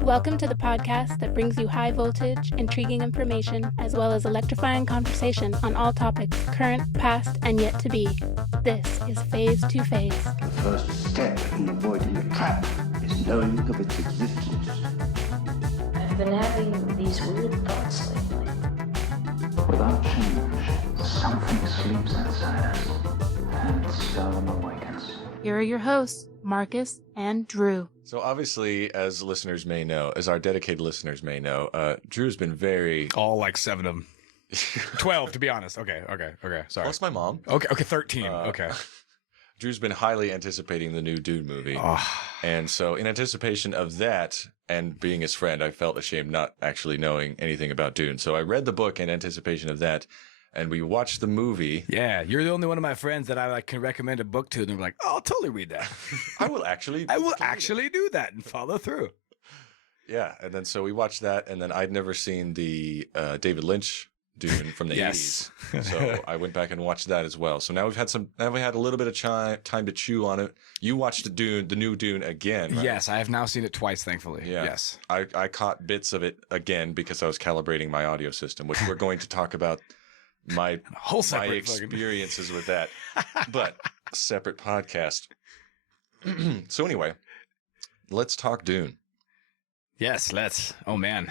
Welcome to the podcast that brings you high voltage, intriguing information, as well as electrifying conversation on all topics current, past, and yet to be. This is Phase to Phase. The first step in avoiding a trap is knowing of its existence. I've been having these weird thoughts lately. Without change, something sleeps inside us and seldom awakens. Here are your hosts, Marcus and Drew. So obviously, as listeners may know, as our dedicated listeners may know, Drew's been very... All like 7 of them. 12, to be honest. Okay. Sorry. Plus my mom. Okay, 13. Okay. Drew's been highly anticipating the new DUNE movie. Oh. And so in anticipation of that and being his friend, I felt ashamed not actually knowing anything about DUNE. So I read the book in anticipation of that. And we watched the movie. Yeah, you're the only one of my friends that I can recommend a book to, and they're like, "Oh, I'll totally read that." I will actually do that and follow through. Yeah, and then so we watched that, and then I'd never seen the David Lynch DUNE from the 80s, so I went back and watched that as well. So now we had a little bit of time to chew on it. You watched the new DUNE again, right? Yes, I have now seen it twice, thankfully. Yeah. Yes, I caught bits of it again because I was calibrating my audio system, which we're going to talk about. My experiences with that, but separate podcast. So anyway, let's talk DUNE. Yes, let's. Oh man,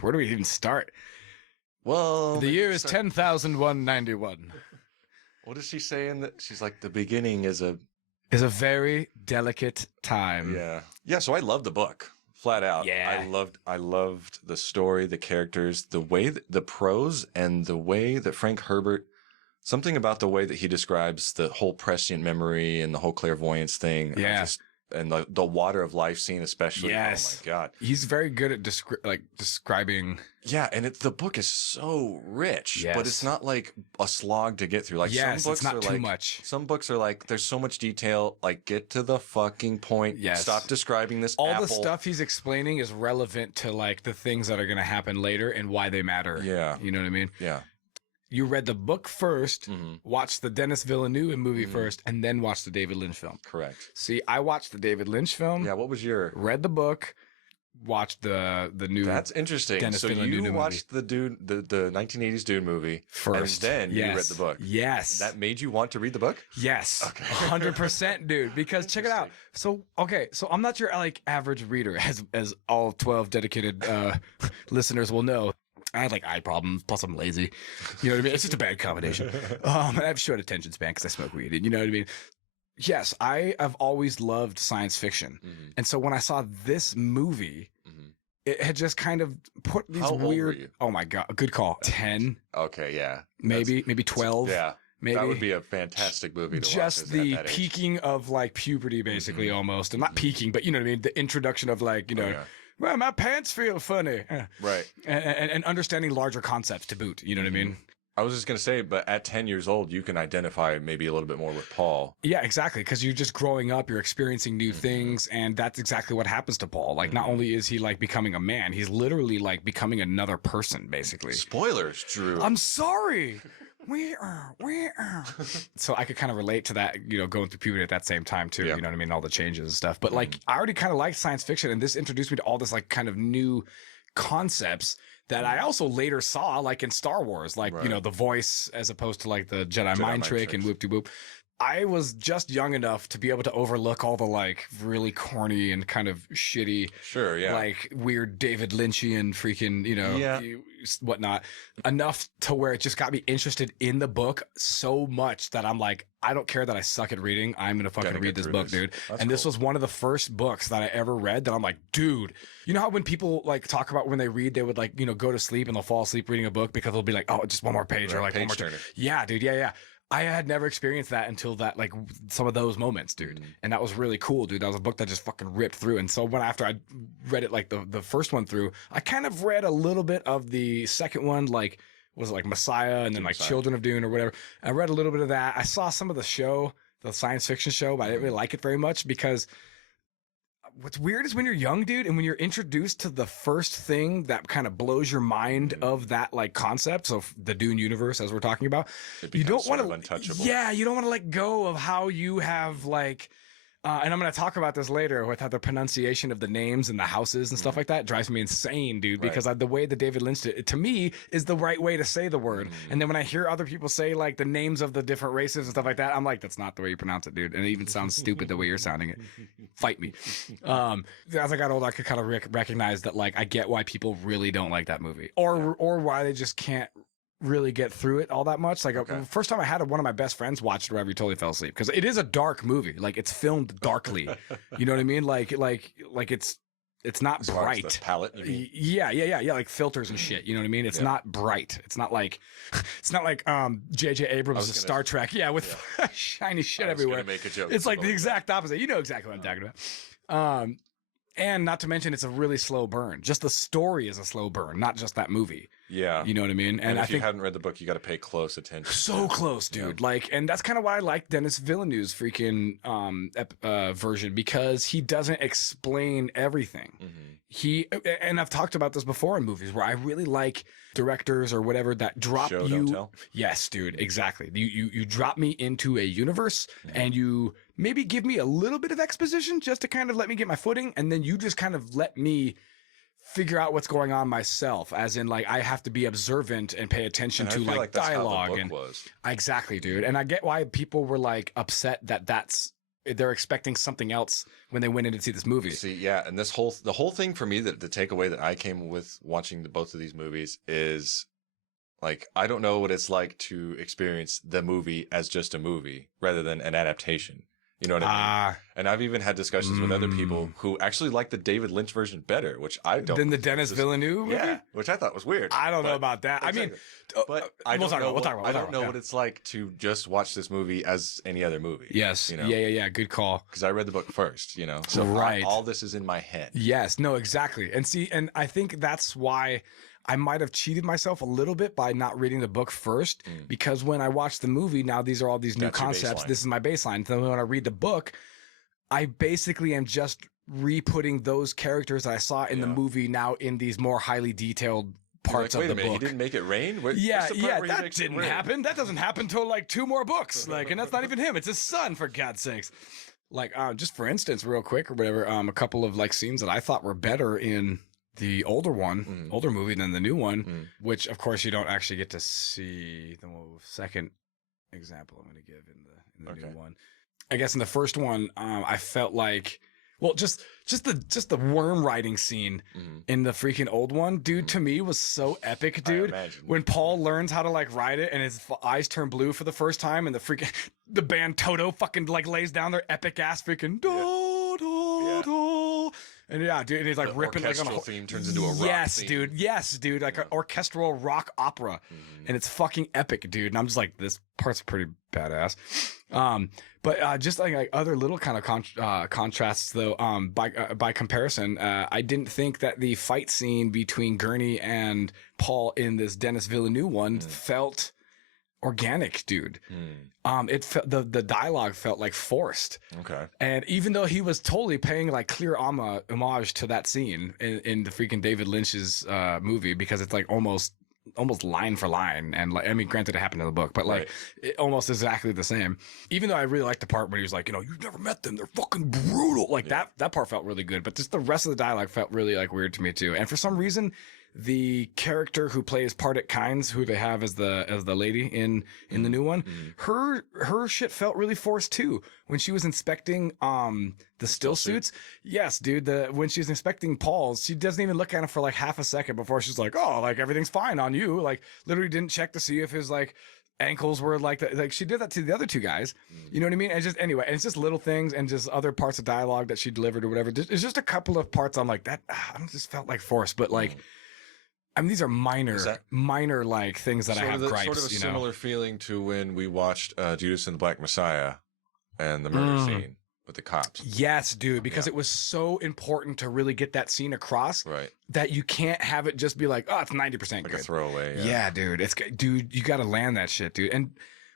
where do we even start? Well, the year is 10,191. What does she say in that? She's like, the beginning is a very delicate time. Yeah. So I love the book. Flat out. Yeah. I loved the story, the characters, the way the prose, and the way that Frank Herbert, something about the way that he describes the whole prescient memory and the whole clairvoyance thing. Yeah. And the water of life scene, especially. Yes. Oh my God. He's very good at describing. Yeah, and the book is so rich, yes. But it's not like a slog to get through. Like yes, some books it's not are too like, much. Some books are like, there's so much detail. Like, get to the fucking point. Yes. Stop describing this. All apple. the stuff he's explaining is relevant to like the things that are going to happen later and why they matter. Yeah, you know what I mean. Yeah. You read the book first, watched the Dennis Villenueve movie first, and then watched the David Lynch film. Correct. See, I watched the David Lynch film. Yeah, what was your... Read the book, watched the new... That's interesting. Dennis so Villeneuve you watched the 1980s DUNE movie first, and then you read the book. Yes. That made you want to read the book? Yes. Okay. 100%, dude. Because check it out. So I'm not your like average reader, as all 12 dedicated listeners will know. I had like eye problems, plus I'm lazy. You know what I mean? It's just a bad combination. I have short attention span because I smoke weed. You know what I mean? Yes, I have always loved science fiction. And so when I saw this movie, it had just kind of put these How old were weird... you? Oh my God. Good call. 10. Okay, yeah. Maybe 12. Yeah. Maybe. That would be a fantastic movie to just watch. The peaking of like puberty, basically, almost. And not peaking, but you know what I mean? The introduction of like, you know... Well, my pants feel funny. Right. And understanding larger concepts to boot. You know what I mean? I was just going to say, but at 10 years old, you can identify maybe a little bit more with Paul. Yeah, exactly. Because you're just growing up, you're experiencing new things. And that's exactly what happens to Paul. Like, not only is he like becoming a man, he's literally like becoming another person, basically. Spoilers, Drew. I'm sorry. So I could kind of relate to that, you know, going through puberty at that same time too. Yeah. You know what I mean? All the changes and stuff. But like, I already kind of liked science fiction, and this introduced me to all this like kind of new concepts that I also later saw like in Star Wars, like, you know, the voice as opposed to like the Jedi mind trick and whoop de whoop. I was just young enough to be able to overlook all the like really corny and kind of shitty, like weird David Lynchian freaking, you know, whatnot, enough to where it just got me interested in the book so much that I'm like, I don't care that I suck at reading. I'm going to fucking read this book, dude. That's and this was one of the first books that I ever read that I'm like, dude, you know how when people like talk about when they read, they would like, you know, go to sleep and they'll fall asleep reading a book because they'll be like, oh, just one more page or like one more. Yeah, dude. Yeah. I had never experienced that until that, like some of those moments, dude. And that was really cool, dude. That was a book that just fucking ripped through. And so after I read it, like the first one through, I kind of read a little bit of the second one, like, was it like Messiah and then like Children of Dune or whatever. I read a little bit of that. I saw some of the show, the science fiction show, but I didn't really like it very much because what's weird is when you're young, dude, and when you're introduced to the first thing that kind of blows your mind of that like concept, so the DUNE universe, as we're talking about, you don't want to untouchable. Yeah, you don't want to let go of how you have like And I'm going to talk about this later with how the pronunciation of the names and the houses and stuff like that drives me insane, dude, because the way that David Lynch did it, to me, is the right way to say the word. And then when I hear other people say like the names of the different races and stuff like that, I'm like, that's not the way you pronounce it, dude. And it even sounds stupid the way you're sounding it. Fight me. As I got older, I could kind of recognize that like I get why people really don't like that movie, or why they just can't really get through it all that much. Like first time I had one of my best friends watch it where he totally fell asleep, because it is a dark movie. Like it's filmed darkly. You know what I mean? Like it's not as far bright. as the palette, you mean? Yeah, like filters and shit. You know what I mean? It's not bright. It's not like J.J. Abrams' Star Trek. Yeah, with shiny shit everywhere. Make a joke. It's like the exact opposite. You know exactly what I'm talking about. And not to mention, it's a really slow burn. Just the story is a slow burn, not just that movie. Yeah. You know what I mean? And if you hadn't read the book, you got to pay close attention. So close, dude. Yeah. Like, and that's kind of why I like Dennis Villeneuve's freaking version, because he doesn't explain everything. And I've talked about this before in movies where I really like directors or whatever that drop Show, don't tell. Yes, dude, exactly. You drop me into a universe and you maybe give me a little bit of exposition just to kind of let me get my footing, and then you just kind of let me figure out what's going on myself, as in like I have to be observant and pay attention to like dialogue and exactly, dude. And I get why people were like upset that they're expecting something else when they went in to see this movie. See, yeah, and the whole thing for me, that the takeaway that I came with watching both of these movies is like, I don't know what it's like to experience the movie as just a movie rather than an adaptation. You know what I mean? And I've even had discussions with other people who actually like the David Lynch version better, which I don't. Than the Dennis Villeneuve movie? Yeah, which I thought was weird. I don't know about that. Exactly. I mean, but I don't know what it's like to just watch this movie as any other movie. Yes. You know? Yeah. Good call. Because I read the book first, you know? So all this is in my head. Yes. No, exactly. And see, and I think that's why I might have cheated myself a little bit by not reading the book first, because when I watch the movie, now these are all these new concepts. This is my baseline. So when I read the book, I basically am just re-putting those characters that I saw in the movie now in these more highly detailed parts of the book. He didn't make it rain? That didn't happen. That doesn't happen until like 2 more books. Like, and that's not even him. It's his son, for God's sakes. Like, just for instance, real quick or whatever, a couple of like scenes that I thought were better in the older movie than the new one, which of course you don't actually get to see. The second example I'm going to give in the new one. I guess in the first one, I felt like, well, just the worm riding scene in the freaking old one, dude, to me was so epic, dude. When Paul learns how to like ride it and his eyes turn blue for the first time, and the band Toto fucking like lays down their epic ass freaking do. And yeah, dude, and he's like ripping like on a theme turns into a rock theme. Yes, dude, like an orchestral rock opera, and it's fucking epic, dude. And I'm just like, this part's pretty badass. But just like other little kind of contrasts though, by comparison, I didn't think that the fight scene between Gurney and Paul in this Dennis Villeneuve one felt organic, dude. The dialogue felt like forced. Okay. And even though he was totally paying like clear homage to that scene in the freaking David Lynch's movie, because it's like almost line for line, and like, I mean, granted it happened in the book, but like almost exactly the same. Even though I really liked the part when he was like, you know, you've never met them, they're fucking brutal. Like that part felt really good, but just the rest of the dialogue felt really like weird to me too. And for some reason, the character who plays Pardit Kynes, who they have as the lady in the new one, her shit felt really forced too. When she was inspecting the still suits, yes, dude. When she's inspecting Paul's, she doesn't even look at him for like half a second before she's like, oh, like everything's fine on you. Like literally didn't check to see if his like ankles were like that. Like she did that to the other two guys. You know what I mean? And just anyway, and it's just little things and just other parts of dialogue that she delivered or whatever. It's just a couple of parts I'm like that. I don't just felt like forced, but like. I mean, these are minor like things that I have gripes. Sort of a similar feeling to when we watched Judas and the Black Messiah and the murder scene with the cops. Yes, dude, because it was so important to really get that scene across, that you can't have it just be like, oh, it's 90% like good. A throwaway. Yeah, dude, dude, you got to land that shit, dude. And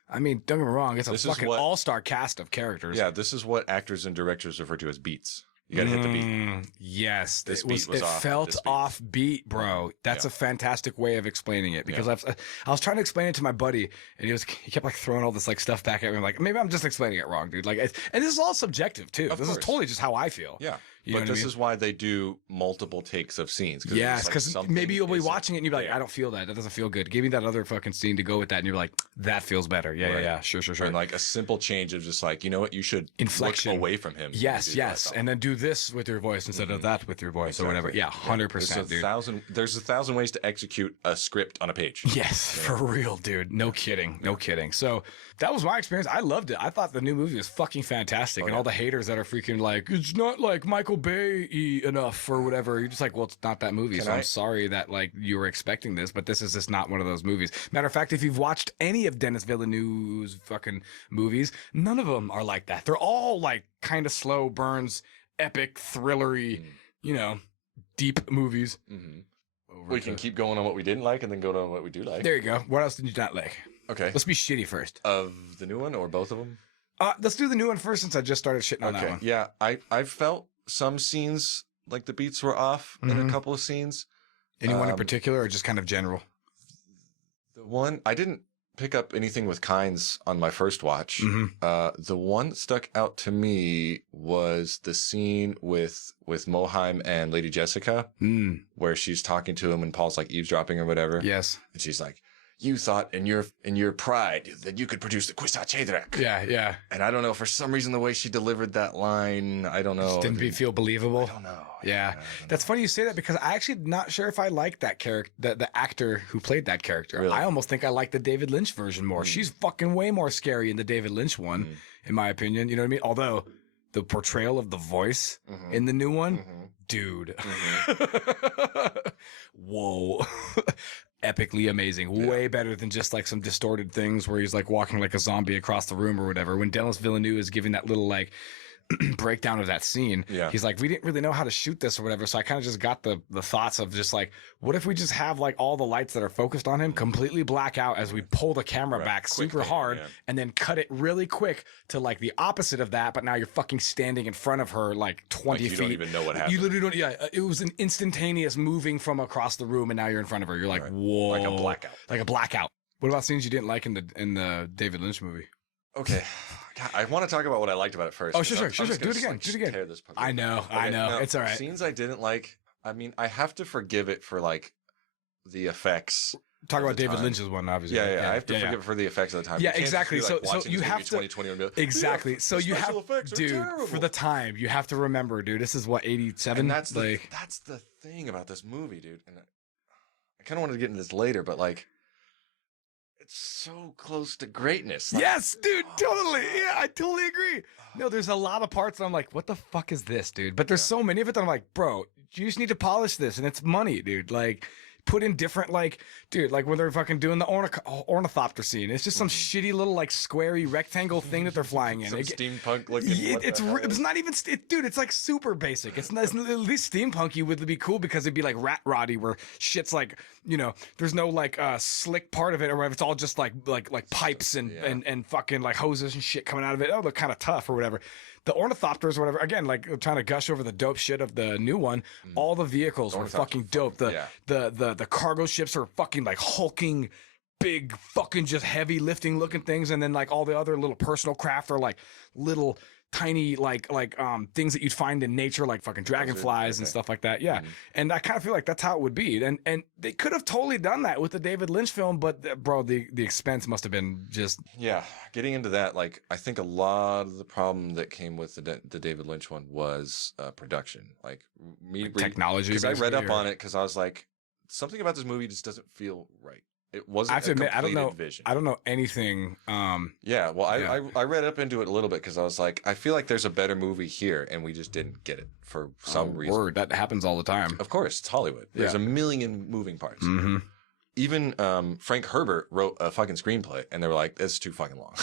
I mean, don't get me wrong, it's a fucking all-star cast of characters. Yeah, this is what actors and directors refer to as beats. You got to hit the beat. Yes, This it beat was off. felt This beat. off beat, bro. That's a fantastic way of explaining it because I was trying to explain it to my buddy, and he kept like throwing all this like stuff back at me. I'm like, maybe I'm just explaining it wrong, dude. Like, and this is all subjective too. This is totally just how I feel. Yeah. You know but this is why they do multiple takes of scenes. Yes, because maybe you'll be watching it and you'll be like, I don't feel that. That doesn't feel good. Give me that other fucking scene to go with that. And you're like, that feels better. Yeah. Sure. And like a simple change of just like, you know what, you should inflection look away from him. Yes. And then do this with your voice instead of that with your voice or whatever. Yeah, 100%, dude. There's 1,000 ways to execute a script on a page. Yes, for real, dude. No kidding. So that was my experience. I loved it. I thought the new movie was fucking fantastic. And all the haters that are freaking like, it's not like Michael Bay enough or whatever. You're just like, well, it's not that movie. I'm sorry that like you were expecting this, but this is just not one of those movies. Matter of fact, if you've watched any of Dennis Villeneuve's fucking movies, none of them are like that. They're all like kind of slow burns, epic, thrillery, deep movies. We can keep going on what we didn't like and then go to what we do like. There you go. What else did you not like? Okay. Let's be shitty first. Of the new one or both of them? Let's do the new one first since I just started shitting on that one. Yeah, I felt some scenes like the beats were off in a couple of scenes. Anyone in particular or just kind of general? The one, I didn't pick up anything with Kynes on my first watch. The one that stuck out to me was the scene with Moheim and Lady Jessica, where she's talking to him and Paul's like eavesdropping or whatever. Yes. And she's like, you thought in your pride that you could produce the Quista Chedrak. Yeah. And I don't know, for some reason, the way she delivered that line, I don't know. Didn't feel believable? I don't know. Yeah. That's funny you say that because I actually not sure if I like that character, the actor who played that character. Really? I almost think I like the David Lynch version more. She's fucking way more scary in the David Lynch one, in my opinion. You know what I mean? Although the portrayal of the voice in the new one, dude. Whoa. Epically amazing. Way better than just like some distorted things where he's like walking like a zombie across the room or whatever. When Dennis Villeneuve is giving that little like breakdown of that scene, he's like, we didn't really know how to shoot this or whatever. So I kind of just got the thoughts of just like, what if we just have like all the lights that are focused on him completely black out as we pull the camera back super hard and then cut it really quick to like the opposite of that. But now you're fucking standing in front of her like 20 feet. You don't even know what happened. You literally don't. Yeah. It was an instantaneous moving from across the room and now you're in front of her. You're like, whoa. Like a blackout. What about scenes you didn't like in the David Lynch movie? Okay. God, I want to talk about what I liked about it first. Oh, sure. Do it again. Tear this I know. No, it's all right. Scenes I didn't like. I mean, I have to forgive it for like the effects. Talk about David Lynch's one, obviously. Yeah. I have to forgive it for the effects of the time. Yeah, exactly. So you have to 2020 exactly. So you have, dude, for the time you have to remember, dude. This is what 87. And that's the thing about this movie, dude. And I kind of wanted to get into this later, but like, it's so close to greatness. Like, yes, dude, totally. Yeah, I totally agree. No, there's a lot of parts that I'm like, what the fuck is this, dude? But there's so many of it that I'm like, bro, you just need to polish this, and it's money, dude. Like, put in different, like, dude, like when they're fucking doing the ornithopter scene. It's just some shitty little, like, squarey rectangle thing that they're flying in. Some steampunk looking. It's not even, dude, it's like super basic. It's at least steampunky would be cool because it'd be like Rat Roddy where shit's like, there's no like slick part of it or whatever. It's all just like pipes and fucking like hoses and shit coming out of it. Oh, they're kind of tough or whatever. The ornithopters or whatever, again, like trying to gush over the dope shit of the new one. All the vehicles were fucking dope. The cargo ships are fucking like hulking, big, fucking just heavy lifting looking things. And then like all the other little personal craft are like little tiny like things that you'd find in nature, like fucking dragonflies and stuff like that. Yeah. And I kind of feel like that's how it would be. And they could have totally done that with the David Lynch film, but bro, the expense must have been just. Yeah. Getting into that, like, I think a lot of the problem that came with the David Lynch one was production. Like technology. Because I read up on it because I was like, something about this movie just doesn't feel right. It wasn't. I have to admit, I don't know anything. Yeah, well, I read up into it a little bit because I was like, I feel like there's a better movie here, and we just didn't get it for some reason. Word, that happens all the time. Of course, it's Hollywood. There's a million moving parts. Mm-hmm. Even Frank Herbert wrote a fucking screenplay, and they were like, "It's too fucking long."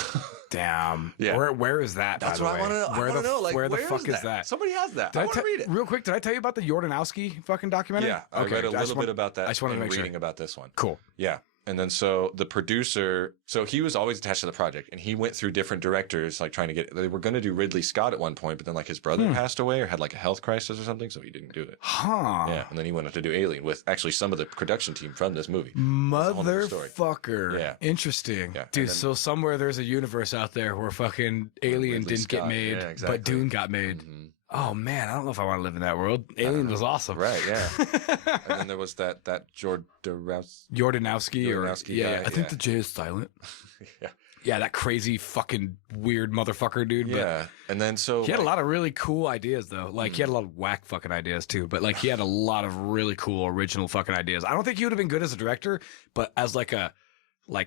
Damn. Yeah. Where is that? That's by the what way? I want to know. Where I want to know. Like, where the fuck is that? Somebody has that. I want to read it real quick. Did I tell you about the Jordanowski fucking documentary? Yeah, I read a little bit about that. I just wanted to make reading sure. about this one. Cool. Yeah. And then so the producer, so he was always attached to the project, and he went through different directors, like trying to get. They were going to do Ridley Scott at one point, but then like his brother passed away or had like a health crisis or something, so he didn't do it. Yeah, and then he went on to do Alien with actually some of the production team from this movie. Motherfucker. Yeah, interesting, yeah. Dude. So somewhere there's a universe out there where fucking Alien didn't get made, but Dune got made. Mm-hmm. Oh man, I don't know if I want to live in that world. Alien was awesome, right? Yeah. And then there was that Jordanowski, yeah. I think the J is silent. Yeah. Yeah, that crazy fucking weird motherfucker, dude. Yeah. But and then so he had a lot of really cool ideas though. Like he had a lot of whack fucking ideas too. But like he had a lot of really cool original fucking ideas. I don't think he would have been good as a director, but as like a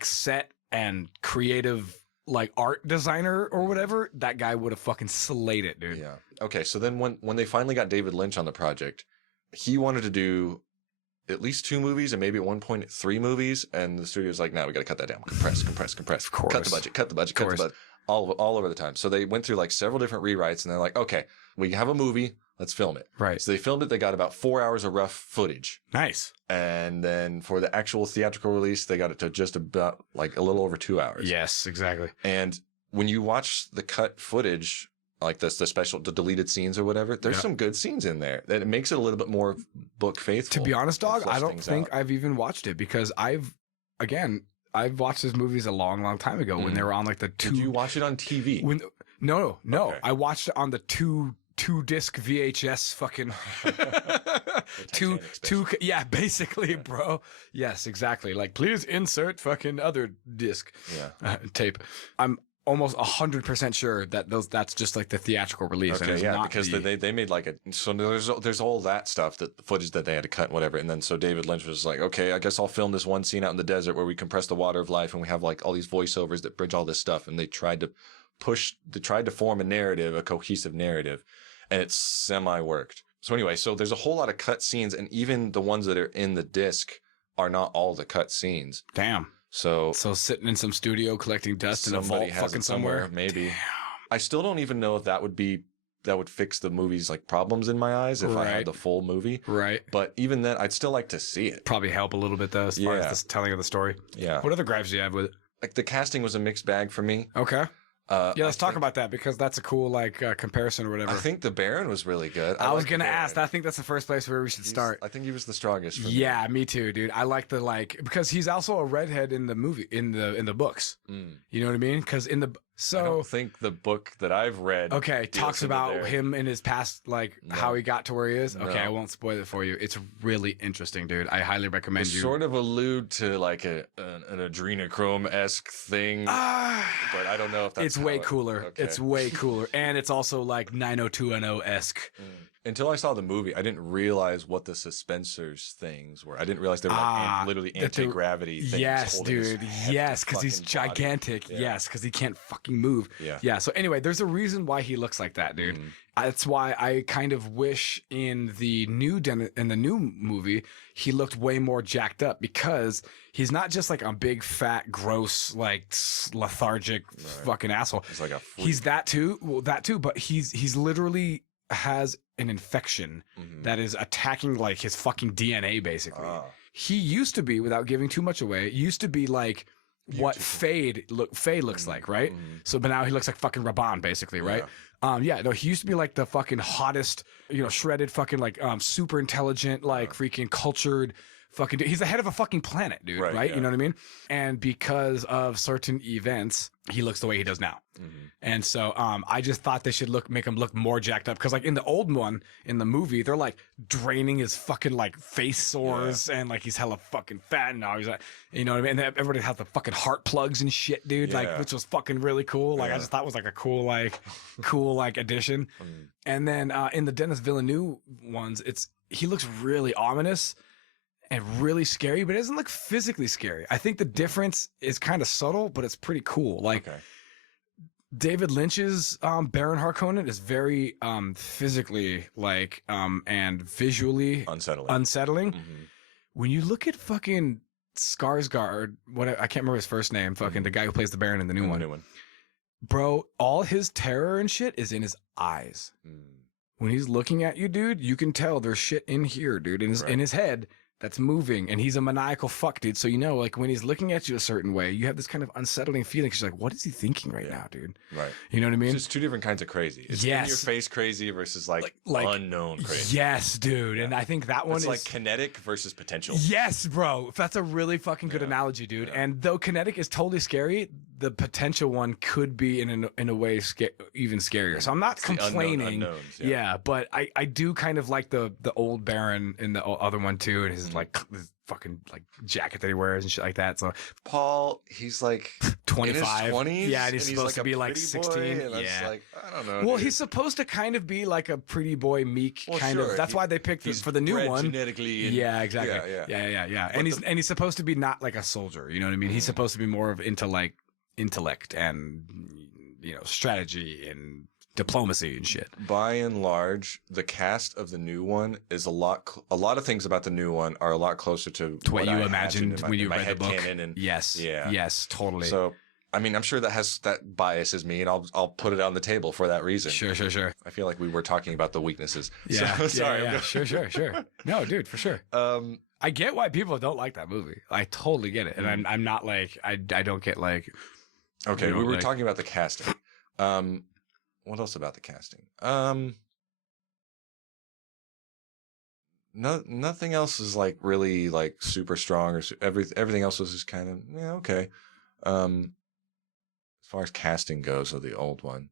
set and creative like art designer or whatever, that guy would have fucking slayed it, dude. Yeah. Okay, so then when they finally got David Lynch on the project, he wanted to do at least 2 movies and maybe at one point 3 movies, and the studio's like, no, we got to cut that down. Compress. Of course. Cut the budget. All over the time. So they went through like several different rewrites, and they're like, okay, we have a movie, let's film it. Right. So they filmed it. They got about 4 hours of rough footage. Nice. And then for the actual theatrical release, they got it to just about like a little over 2 hours. Yes, exactly. And when you watch the cut footage, like the deleted scenes or whatever, there's some good scenes in there that it makes it a little bit more book faithful. To be honest, dog, I don't think I've even watched it because I've watched these movies a long time ago when they were on like the 2. Did you watch it on TV? No. Okay. I watched it on the two disc VHS fucking two yeah, basically, bro. Yes, exactly. Like, please insert fucking other disc tape. I'm almost 100% sure that that's just like the theatrical release. Okay, yeah, because they made like so there's all that stuff, that the footage that they had to cut and whatever, and then so David Lynch was like, okay, I guess I'll film this one scene out in the desert where we compress the water of life and we have like all these voiceovers that bridge all this stuff, and they tried to form a narrative, a cohesive narrative, and it semi-worked. So anyway, so there's a whole lot of cut scenes, and even the ones that are in the disc are not all the cut scenes. Damn. So sitting in some studio collecting dust in a vault fucking somewhere. Maybe. Damn. I still don't even know if that would fix the movie's like problems in my eyes if I had the full movie. Right. But even then, I'd still like to see it. Probably help a little bit though, as far as the telling of the story. Yeah. What other gripes do you have with it? Like the casting was a mixed bag for me. Okay. Let's talk about that because that's a cool comparison or whatever. I think the Baron was really good. I was gonna ask. I think that's the first place where we should start. I think he was the strongest. For me. Yeah, me too, dude. I like because he's also a redhead in the movie in the books. You know what I mean? Because I don't think the book that I've read talks about him in his past, how he got to where he is. No. Okay, I won't spoil it for you. It's really interesting, dude. I highly recommend you. Sort of allude to like an adrenochrome-esque thing, but I don't know if that's. It's way cooler. Okay. It's way cooler, and it's also like 90210-esque. Until I saw the movie, I didn't realize what the suspensors things were. I didn't realize they were literally anti-gravity things. Yes, dude. Yes, because he's gigantic. Yeah. Yes, because he can't fucking move. Yeah. So anyway, there's a reason why he looks like that, dude. That's why I kind of wish in the new movie he looked way more jacked up, because he's not just like a big fat gross lethargic fucking asshole. He's like a freak. He's that too. Well, that too. But he's literally has an infection that is attacking like his fucking DNA basically. He used to be, without giving too much away, used to be like what Faye looks like, right? So but now he looks like fucking Raban basically, right? He used to be like the fucking hottest, shredded fucking super intelligent, freaking cultured fucking dude. He's the head of a fucking planet, dude, right? Yeah. You know what I mean? And because of certain events, he looks the way he does now. And so I just thought they should make him look more jacked up, because in the old one, in the movie, they're draining his fucking face sores and he's hella fucking fat, and now he's you know what I mean? And everybody has the fucking heart plugs and shit, dude, which was fucking really cool. I just thought it was a cool addition. And then in the Dennis Villeneuve ones, he looks really ominous and really scary, but it doesn't look physically scary. I think the difference is kind of subtle, but it's pretty cool. David Lynch's Baron Harkonnen is very physically and visually unsettling. When you look at fucking Skarsgård, I can't remember his first name, fucking the guy who plays the Baron in the new one. Bro, all his terror and shit is in his eyes. When he's looking at you, dude, you can tell there's shit in here, dude, in his head that's moving, and he's a maniacal fuck, dude. So, you know, like when he's looking at you a certain way, you have this kind of unsettling feeling. She's like, what is he thinking right now, dude? Right. You know what I mean? It's just two different kinds of crazy. It's in your face crazy versus like unknown crazy. Yes, dude. Yeah. And I think that one is like kinetic versus potential. Yes, bro. That's a really fucking good analogy, dude. Yeah. And though kinetic is totally scary, the potential one could be in a way even scarier. So I'm not complaining. Yeah, but I do kind of like the old Baron in the other one too, and his like this fucking like jacket that he wears and shit like that. So Paul, he's like 25, in his 20s, yeah, and he's supposed to be like 16. Yeah, like, I don't know. Well, dude. He's supposed to kind of be like a pretty boy, meek kind of. That's why they picked for the new one. Genetically, yeah, exactly. Yeah. And he's supposed to be not like a soldier. You know what I mean? He's supposed to be more of into like intellect and strategy and diplomacy and shit. By and large, the cast of the new one is a lot of things about the new one are a lot closer to what you imagined when you read the book. Yes, totally. So, I mean, I'm sure that biases me, and I'll put it on the table for that reason. Sure. I feel like we were talking about the weaknesses. Yeah, so, sorry. Yeah. Sure. No, dude, for sure. I get why people don't like that movie. I totally get it, and I'm not like I don't get like. Okay, we were talking about the casting. What else about the casting? Nothing else is like really like super strong, or everything else was just kind of okay. As far as casting goes of the old one,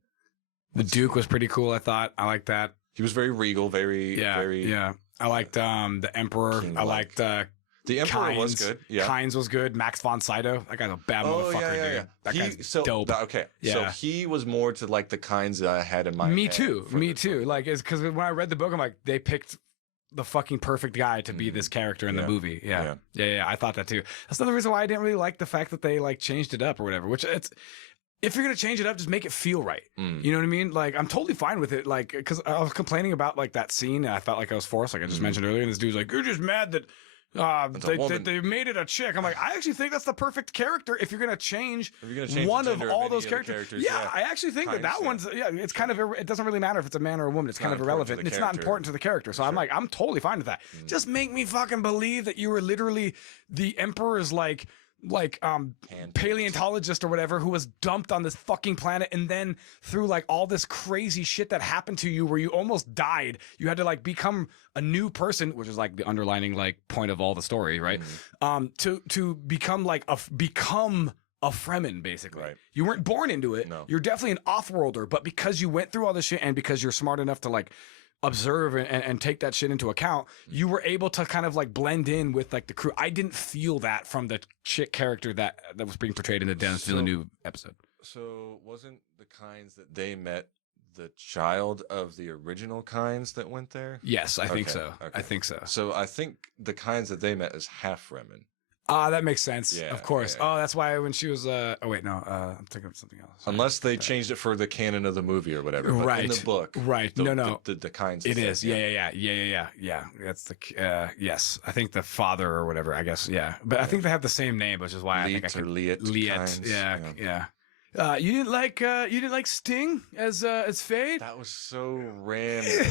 the Duke was pretty cool. I thought I liked that. He was very regal, very. I liked the Emperor. I liked the Emperor Kynes was good. Yeah, Kynes was good. Max von Sydow, that guy's a bad motherfucker. Yeah. That guy's dope. Okay, so he was more to like the kinds that I had in my. Me too. Like, it's because when I read the book, I'm like, they picked the fucking perfect guy to be this character in the movie. Yeah. I thought that too. That's another reason why I didn't really like the fact that they like changed it up or whatever. Which if you're gonna change it up, just make it feel right. You know what I mean? Like, I'm totally fine with it. Like, because I was complaining about like that scene, and I felt like I was forced, like I just mentioned earlier. And this dude's like, "You're just mad that they made it a chick." I'm like, I actually think that's the perfect character if you're gonna change one of all those characters. Yeah, I actually think that one's it's kind of it doesn't really matter if it's a man or a woman. It's kind of irrelevant. It's not important to the character. So I'm like, I'm totally fine with that. Just make me fucking believe that you were literally the Emperor's like paleontologist or whatever who was dumped on this fucking planet, and then through like all this crazy shit that happened to you where you almost died, you had to like become a new person, which is like the underlining like point of all the story, right? To become like a Fremen, basically. Right. You weren't born into it. No. You're definitely an off-worlder, but because you went through all this shit and because you're smart enough to like observe and take that shit into account, you were able to kind of like blend in with like the crew. I didn't feel that from the chick character that was being portrayed in the Dennis Villenueve episode. So wasn't the kinds that they met the child of the original kinds that went there? Yes, I think so. Okay. I think so. So I think the kinds that they met is half Fremen. That makes sense. Yeah, of course. Yeah. Oh, that's why when she was I'm thinking of something else. Unless they changed it for the canon of the movie or whatever. But right. in the book. Right. The kinds. It is. Yeah. That's the yes. I think the father or whatever, I guess. Yeah. But I think they have the same name, which is why I think I could Liet. Yeah. You didn't like Sting as Fade? That was so random.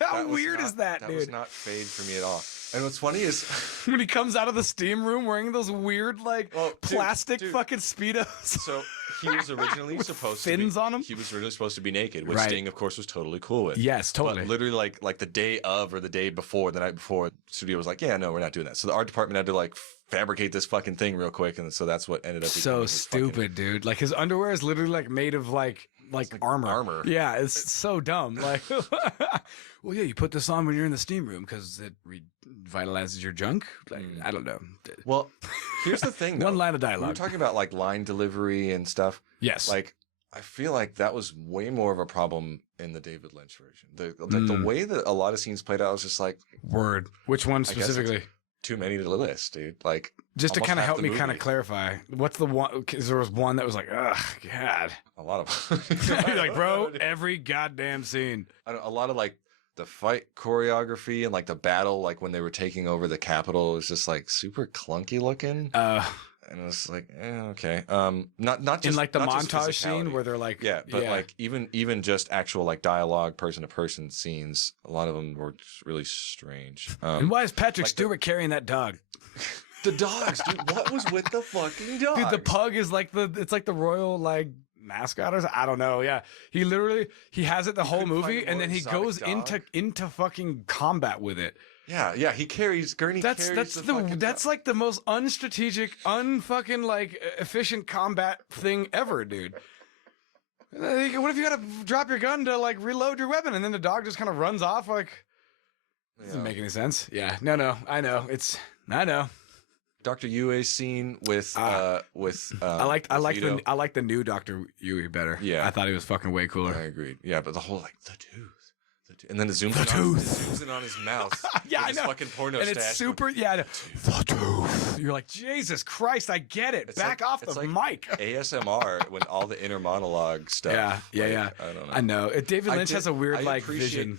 How weird is that, dude? That was not Fade for me at all. And what's funny is when he comes out of the steam room wearing those weird plastic fucking Speedos. So he was originally supposed to be fins on him. He was originally supposed to be naked, which Sting, of course, was totally cool with. Yes, totally. But literally, like the day of or the day before, the night before, the studio was like, "Yeah, no, we're not doing that." So the art department had to like fabricate this fucking thing real quick, and so that's what ended up. So stupid, dude. Like his underwear is literally like made of like armor. Yeah, it's so dumb. Like, well, yeah, you put this on when you're in the steam room because it revitalizes your junk. Like, I don't know. Well, here's the thing. One line of dialogue. We were talking about like line delivery and stuff. Yes. Like, I feel like that was way more of a problem in the David Lynch version. The way that a lot of scenes played out was just like word. Which one specifically? Too many to list, dude. Like, just to kind of help me kind of clarify, what's the one? Because there was one that was like, ugh, God. A lot of You're like, bro, every goddamn scene. A lot of like the fight choreography and like the battle, like when they were taking over the Capitol, was just like super clunky looking. and it's like, okay. Not just in like the not just montage scene physicality. where they're like, Yeah, but like even just actual like dialogue, person to person scenes, a lot of them were just really strange. And why is Patrick like Stewart carrying that dog? The dogs, dude. What was with the fucking dogs? Dude, the pug is like it's like the royal like mascot or something. I don't know. Yeah, he has it the whole movie, and then he goes into fucking combat with it. Yeah. He carries Gurney. That's like the most unstrategic, unfucking like efficient combat thing ever, dude. What if you gotta drop your gun to like reload your weapon, and then the dog just kind of runs off? Like, doesn't make any sense. Yeah, no, I know. Dr. Yue's scene with I like the new Dr. Yue better. Yeah, I thought he was fucking way cooler. I agreed. Yeah, but the whole like the tooth, and then it zooms in on his mouth. Yeah, I know. Fucking porno and stash. It's super. The tooth. You're like, Jesus Christ, I get it. Back off the mic. ASMR when all the inner monologue stuff. Yeah. I don't know. I know. David Lynch has a weird like vision.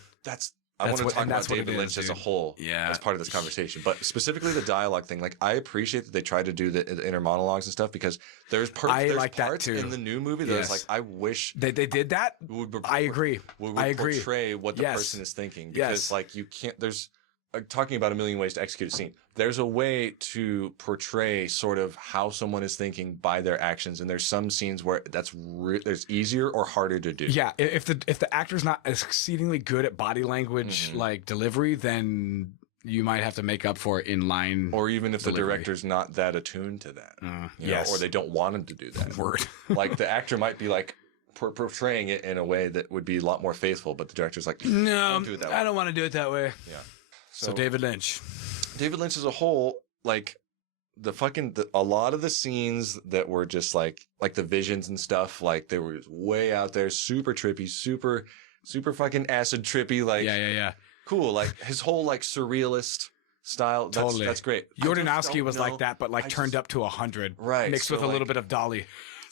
I want to talk about David Lynch as a whole as part of this conversation, but specifically the dialogue thing. Like, I appreciate that they tried to do the inner monologues and stuff because there's parts in the new movie that is like, I wish they did that. I agree. Would portray what the person is thinking because like you can't. There's talking about a million ways to execute a scene. There's a way to portray sort of how someone is thinking by their actions, and there's some scenes where there's easier or harder to do. Yeah, if the actor's not exceedingly good at body language like delivery, then you might have to make up for it in line. Or even if the director's not that attuned to that, or they don't want him to do that. Word, like the actor might be like portraying it in a way that would be a lot more faithful, but the director's like, no, don't do it that way. I don't want to do it that way. Yeah. So David Lynch as a whole, like a lot of the scenes that were just like the visions and stuff, like they were way out there, super trippy, super fucking acid trippy, like yeah, cool, like his whole like surrealist style. That's great. Jodorowsky was like that, but like turned up to 100, right? Mixed with a little bit of Dali,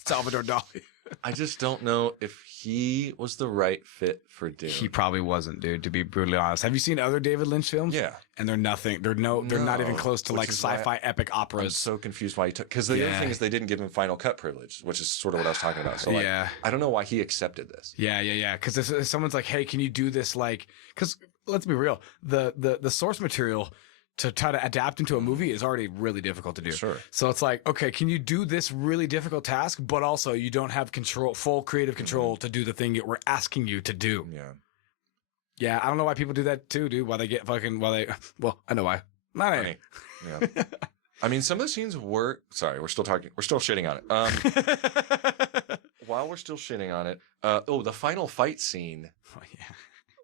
Salvador Dali. I just don't know if he was the right fit for Dune. He probably wasn't, dude, to be brutally honest. Have you seen other David Lynch films? Yeah. And they're nothing. They're not even close to like sci-fi epic operas. I'm so confused why he took, because the other thing is they didn't give him final cut privilege, which is sort of what I was talking about. So like, I don't know why he accepted this. Yeah. Because if someone's like, hey, can you do this? Like, because let's be real, the source material to try to adapt into a movie is already really difficult to do. Sure. So it's like, okay, can you do this really difficult task, but also you don't have full creative control to do the thing that we're asking you to do. Yeah. Yeah, I don't know why people do that too, dude. Well, I know why. Not any. Yeah. I mean, some of the scenes were, sorry, we're still shitting on it. While we're still shitting on it, the final fight scene. Oh, yeah.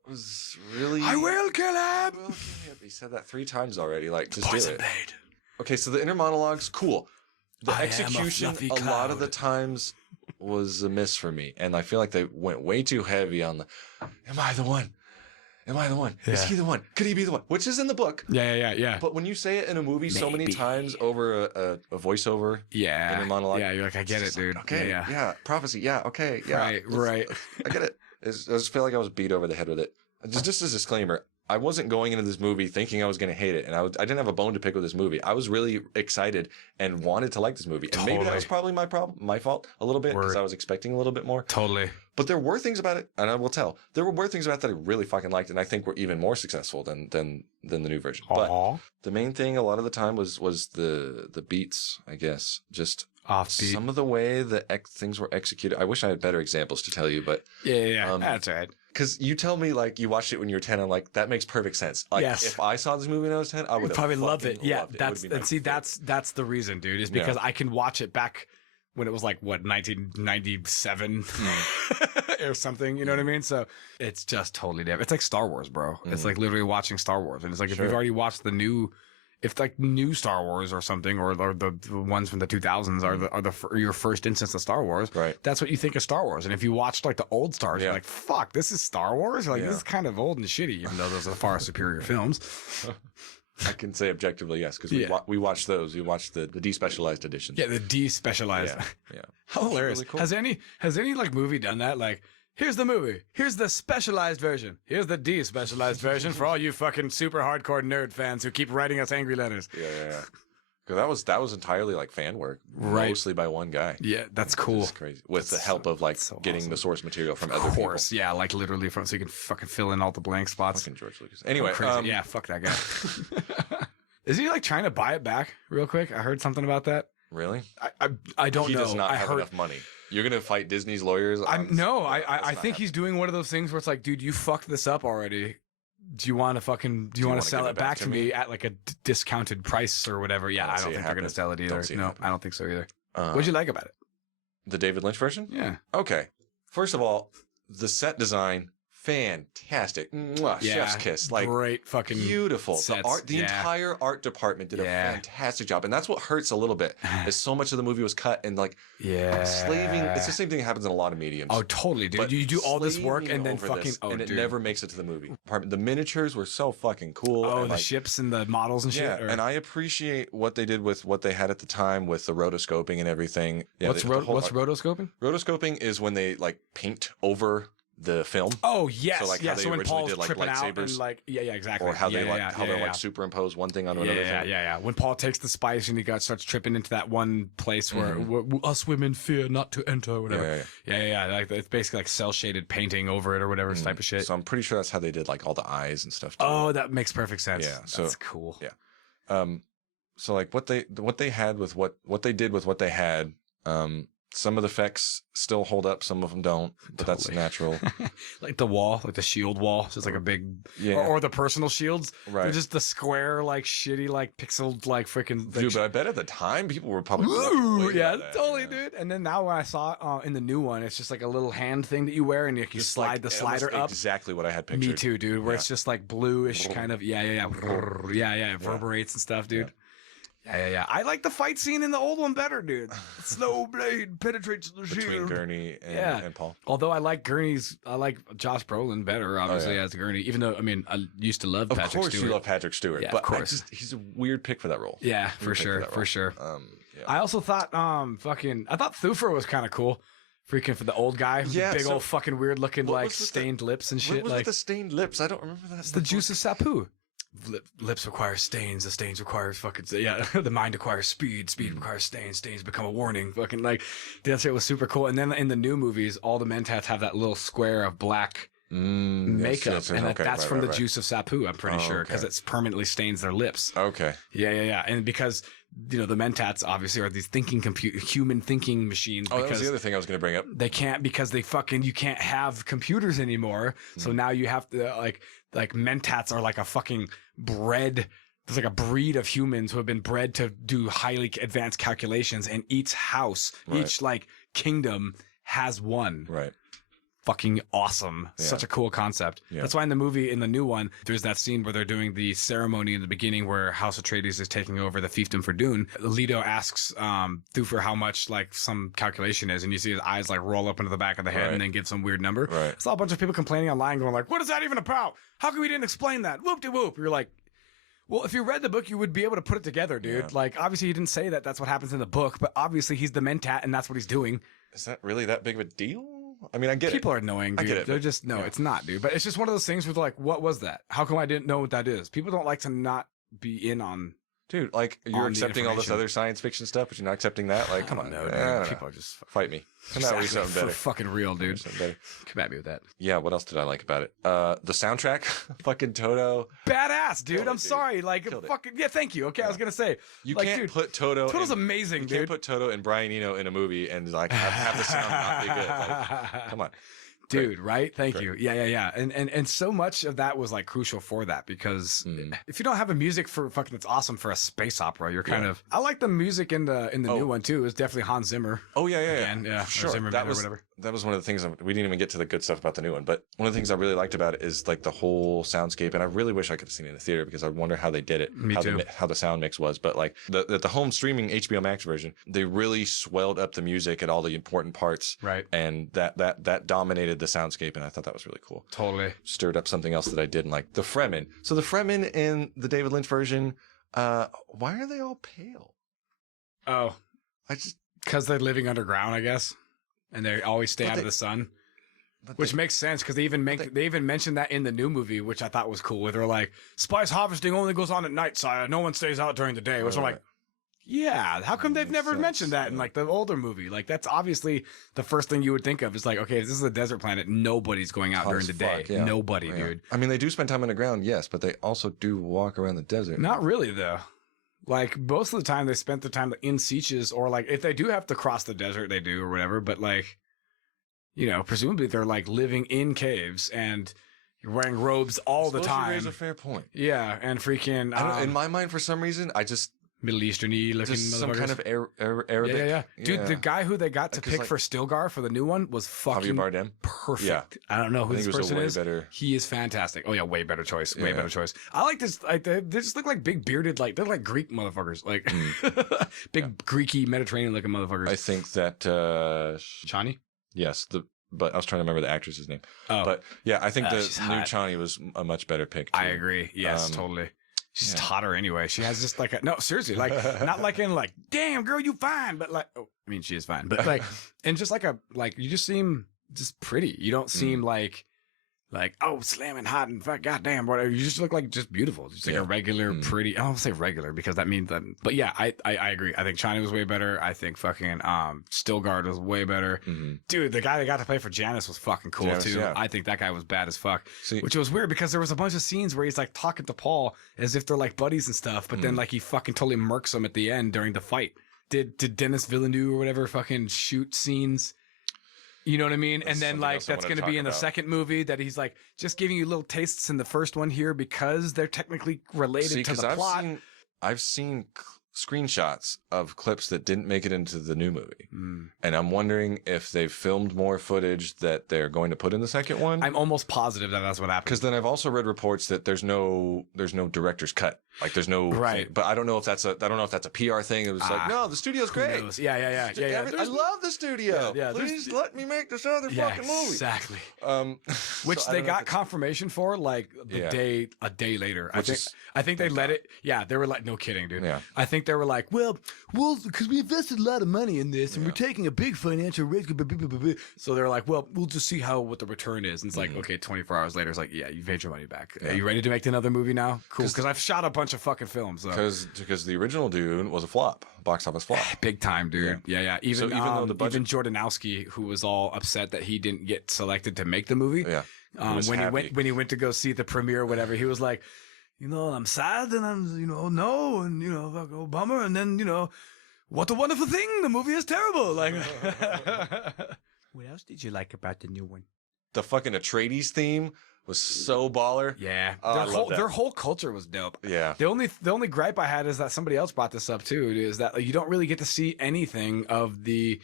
Was really. I will kill him. He said that 3 times already. Like, just do it. Okay, so the inner monologues, cool. The execution, a lot of the times, was a miss for me, and I feel like they went way too heavy on the. Am I the one? Am I the one? Yeah. Is he the one? Could he be the one? Which is in the book. Yeah. But when you say it in a movie so many times over a voiceover, inner monologue, you're like, I get it, dude. Like, okay, yeah, prophecy, yeah, okay, yeah, right. I get it. I just feel like I was beat over the head with it. Just as a disclaimer, I wasn't going into this movie thinking I was going to hate it, and I didn't have a bone to pick with this movie. I was really excited and wanted to like this movie, and maybe that was probably my fault a little bit because I was expecting a little bit more. Totally. But there were things about it, and I will tell. There were things about it that I really fucking liked, and I think were even more successful than the new version. But the main thing a lot of the time was the beats, I guess, just offbeat. Some of the way the things were executed. I wish I had better examples to tell you, but yeah, that's all right. Because you tell me like you watched it when you were 10, I'm like, that makes perfect sense. Like, if I saw this movie when I was 10, I would probably love it. Yeah, loved it. That's the reason, dude. Is because I can watch it back when it was like 1997 or something. You know what I mean? So it's just totally different. It's like Star Wars, bro. It's like literally watching Star Wars, and it's like if you've already watched the new. If like new Star Wars or something, or the ones from the 2000s are your first instance of Star Wars, right? That's what you think of Star Wars. And if you watched like the old Stars, you're like, "Fuck, this is Star Wars." You're like, this is kind of old and shitty, even though those are far superior films. I can say objectively yes, because we watched those. We watched the despecialized editions. Yeah, the despecialized. Yeah. How hilarious! Really cool. Has any like movie done that? Like, here's the movie. Here's the specialized version. Here's the despecialized version for all you fucking super hardcore nerd fans who keep writing us angry letters. Yeah. Because that was entirely like fan work, mostly by one guy. Yeah, that's cool. It's crazy. With the help of like getting the source material from other people. Yeah, like literally so you can fucking fill in all the blank spots. Fucking George Lucas. Anyway, yeah, fuck that guy. Is he like trying to buy it back real quick? I heard something about that. Really? I don't know. He does not have enough money. You're gonna fight Disney's lawyers? I think he's doing one of those things where it's like, dude, you fucked this up already. Do you want to sell it back to me at like a discounted price or whatever? Yeah, I don't think they're gonna sell it either. No, I don't think so either. What'd you like about it? The David Lynch version? Yeah. Okay. First of all, the set design, fantastic. Mwah, chef's kiss. Like, great fucking beautiful. Sets. The entire art department did a fantastic job. And that's what hurts a little bit, is so much of the movie was cut and like slaving. It's the same thing that happens in a lot of mediums. Oh, totally, dude. You do all this work and then fucking and it never makes it to the movie. The miniatures were so fucking cool. Oh, and the ships and the models and shit. Yeah, and I appreciate what they did with what they had at the time with the rotoscoping and everything. Yeah, what's rotoscoping? Rotoscoping is when they like paint over the film. Oh yes, so like how they when originally Paul's did like tripping lightsabers, and like exactly, or how they like superimpose one thing on another thing. Yeah. When Paul takes the spice and he starts tripping into that one place where us women fear not to enter, or whatever. Yeah. Like it's basically like cell shaded painting over it or whatever type of shit. So I'm pretty sure that's how they did like all the eyes and stuff too. Oh, that makes perfect sense. Yeah, so that's cool. Yeah. So like what they had with what they did with what they had. Some of the effects still hold up, some of them don't, but that's natural. Like the wall, like the shield wall, just like a big, or the personal shields. Right. They're just the square, like shitty, like pixeled, like freaking. Dude, but I bet at the time people were probably. Totally, dude. And then now when I saw it in the new one, it's just like a little hand thing that you wear, and you slide the slider up. Exactly what I had pictured. Me too, dude. Where it's just like bluish, kind of. Yeah. Reverberates and stuff, dude. Yeah. I like the fight scene in the old one better, dude. Slow blade penetrates the shield. Between Gurney and Paul. Although I like Josh Brolin better, obviously, as Gurney. Even though, I mean, I used to love Patrick Stewart. Of course you love Patrick Stewart. Yeah, but of course. He's a weird pick for that role. Yeah, for sure. I also thought, I thought Thufir was kind of cool. Freaking for the old guy. Yeah. Big old fucking weird looking, like, stained lips and shit. What was with the stained lips? I don't remember that. It's the juice of Sapu. Lips require stains. The stains requires fucking the mind acquires speed. Speed requires stains. Stains become a warning. Fucking like that shit was super cool. And then in the new movies, all the mentats have that little square of black makeup, and that's from the juice of Sapu. I'm pretty sure because it permanently stains their lips. Okay. Yeah. And because the mentats obviously are these human thinking machines. Oh, that was the other thing I was going to bring up. They can't because you can't have computers anymore. So now you have to like mentats are like a fucking bred. There's like a breed of humans who have been bred to do highly advanced calculations, and each house, each like kingdom has one. Right. Fucking awesome. Yeah. Such a cool concept. Yeah. That's why in the new one, there's that scene where they're doing the ceremony in the beginning where House Atreides is taking over the fiefdom for Dune. Leto asks Thufir how much like some calculation is, and you see his eyes like roll up into the back of the head and then give some weird number. Right. I saw a bunch of people complaining online going like, what is that even about? How come we didn't explain that? Whoop-de-whoop. You're like, well, if you read the book, you would be able to put it together, dude. Yeah. Like, obviously, he didn't say that that's what happens in the book, but obviously he's the mentat and that's what he's doing. Is that really that big of a deal? I mean, I get People are annoying, dude. I get it. They're just, it's not, dude. But it's just one of those things where they're like, what was that? How come I didn't know what that is? People don't like to not be in on. Dude, like, you're accepting all this other science fiction stuff, but you're not accepting that? Like, come on. No, dude. People are just... Fight me. Come at me with something better. Fucking real, dude. Come at me with that. Yeah, what else did I like about it? The soundtrack. Fucking Toto. Badass, dude. I'm sorry. Like, fucking... Yeah, thank you. Okay, I was going to say. You can't put Toto... Toto's amazing, dude. You can't put Toto and Brian Eno in a movie and, like, have the sound not be good. Like, come on. Dude, right? Thank you. Yeah. And so much of that was like crucial for that because if you don't have a music for fucking that's awesome for a space opera, you're kind of I like the music in the new one too. It's definitely Hans Zimmer. Oh yeah. Again, sure. Zimmerman or whatever. That was one of the things we didn't even get to the good stuff about the new one, but one of the things I really liked about it is like the whole soundscape, and I really wish I could have seen it in the theater because I wonder how they did it. Me too. How the sound mix was, but like the home streaming HBO Max version, they really swelled up the music at all the important parts, right? And that dominated the soundscape, and I thought that was really cool. Totally stirred up something else that I didn't like. The Fremen. So the Fremen in the David Lynch version, why are they all pale? Oh, because they're living underground, I guess. And they always stay out of the sun, which makes sense because they even mentioned that in the new movie, which I thought was cool. Where they're like, "Spice harvesting only goes on at night, sire. No one stays out during the day." Which I'm like, Yeah, how come they've never mentioned that in like the older movie? Like that's obviously the first thing you would think of is like, okay, this is a desert planet. Nobody's going out during the day. Yeah. Nobody, dude. I mean, they do spend time on the ground, yes, but they also do walk around the desert. Not really though. Like most of the time they spent the time in sieges, or like if they do have to cross the desert, they do or whatever. But like, you know, presumably they're like living in caves and you're wearing robes all the time. Raise a fair point. Yeah, and freaking. In my mind, for some reason, I just. Middle Eastern-y looking motherfuckers. Some kind of Arabic. Yeah. Dude, the guy who they got to pick for Stilgar for the new one was fucking Javier Bardem. Perfect. Yeah. I don't know who this person is. Better. He is fantastic. Oh yeah, way better choice. Way better choice. I like this. Like they just look like big bearded, like they're like Greek motherfuckers, like big Greeky Mediterranean looking motherfuckers. I think that Chani. Yes, but I was trying to remember the actress's name. Oh, but yeah, I think the new Chani was a much better pick. Too. I agree. Yes, totally. She's hotter anyway. She has just like no, seriously, like not like in like, damn girl, you fine, but like, oh, I mean, she is fine, but like, and just like you just seem just pretty. You don't seem like oh, slamming hot and fuck, goddamn, whatever. You just look like just beautiful, just like a regular, pretty. I don't say regular because that means that, but yeah, I agree. I think China was way better. I think fucking Stilgard was way better. Dude, the guy that got to play for Janice was fucking cool too. Yeah. I think that guy was bad as fuck. Which was weird because there was a bunch of scenes where he's like talking to Paul as if they're like buddies and stuff, but then like he fucking totally murks him at the end during the fight. Did Dennis Villeneuve or whatever fucking shoot scenes? You know what I mean? And then like that's going to be in the second movie that he's like just giving you little tastes in the first one here because they're technically related to the plot. I've seen screenshots of clips that didn't make it into the new movie. And I'm wondering if they've filmed more footage that they're going to put in the second one. I'm almost positive that that's what happened. Because then I've also read reports that there's no director's cut. Like there's no right, but I don't know if that's a PR thing. It was like, no, the studio's great. Yeah. I love the studio. Yeah, please let me make this other fucking movie. Exactly. Which so they got confirmation for like a day later. I think they let it. Yeah, they were like, no kidding, dude. Yeah. I think they were like, well, because we invested a lot of money in this and we're taking a big financial risk. So they're like, well, we'll just see what the return is. And it's like, okay, 24 hours later, it's like, yeah, you've made your money back. Are you ready to make another movie now? Cool. Because I've shot a bunch of fucking films. Because the original Dune was a flop, box office flop, big time, dude. Yeah. Even though even Jordanowski, who was all upset that he didn't get selected to make the movie, when he went to go see the premiere or whatever, he was like, I'm sad and I'm no and bummer, and then what a wonderful thing, the movie is terrible. Like, what else did you like about the new one? The fucking Atreides theme was so baller. Yeah. Their whole culture was dope. Yeah. The only gripe I had is that somebody else brought this up too, is that you don't really get to see anything of the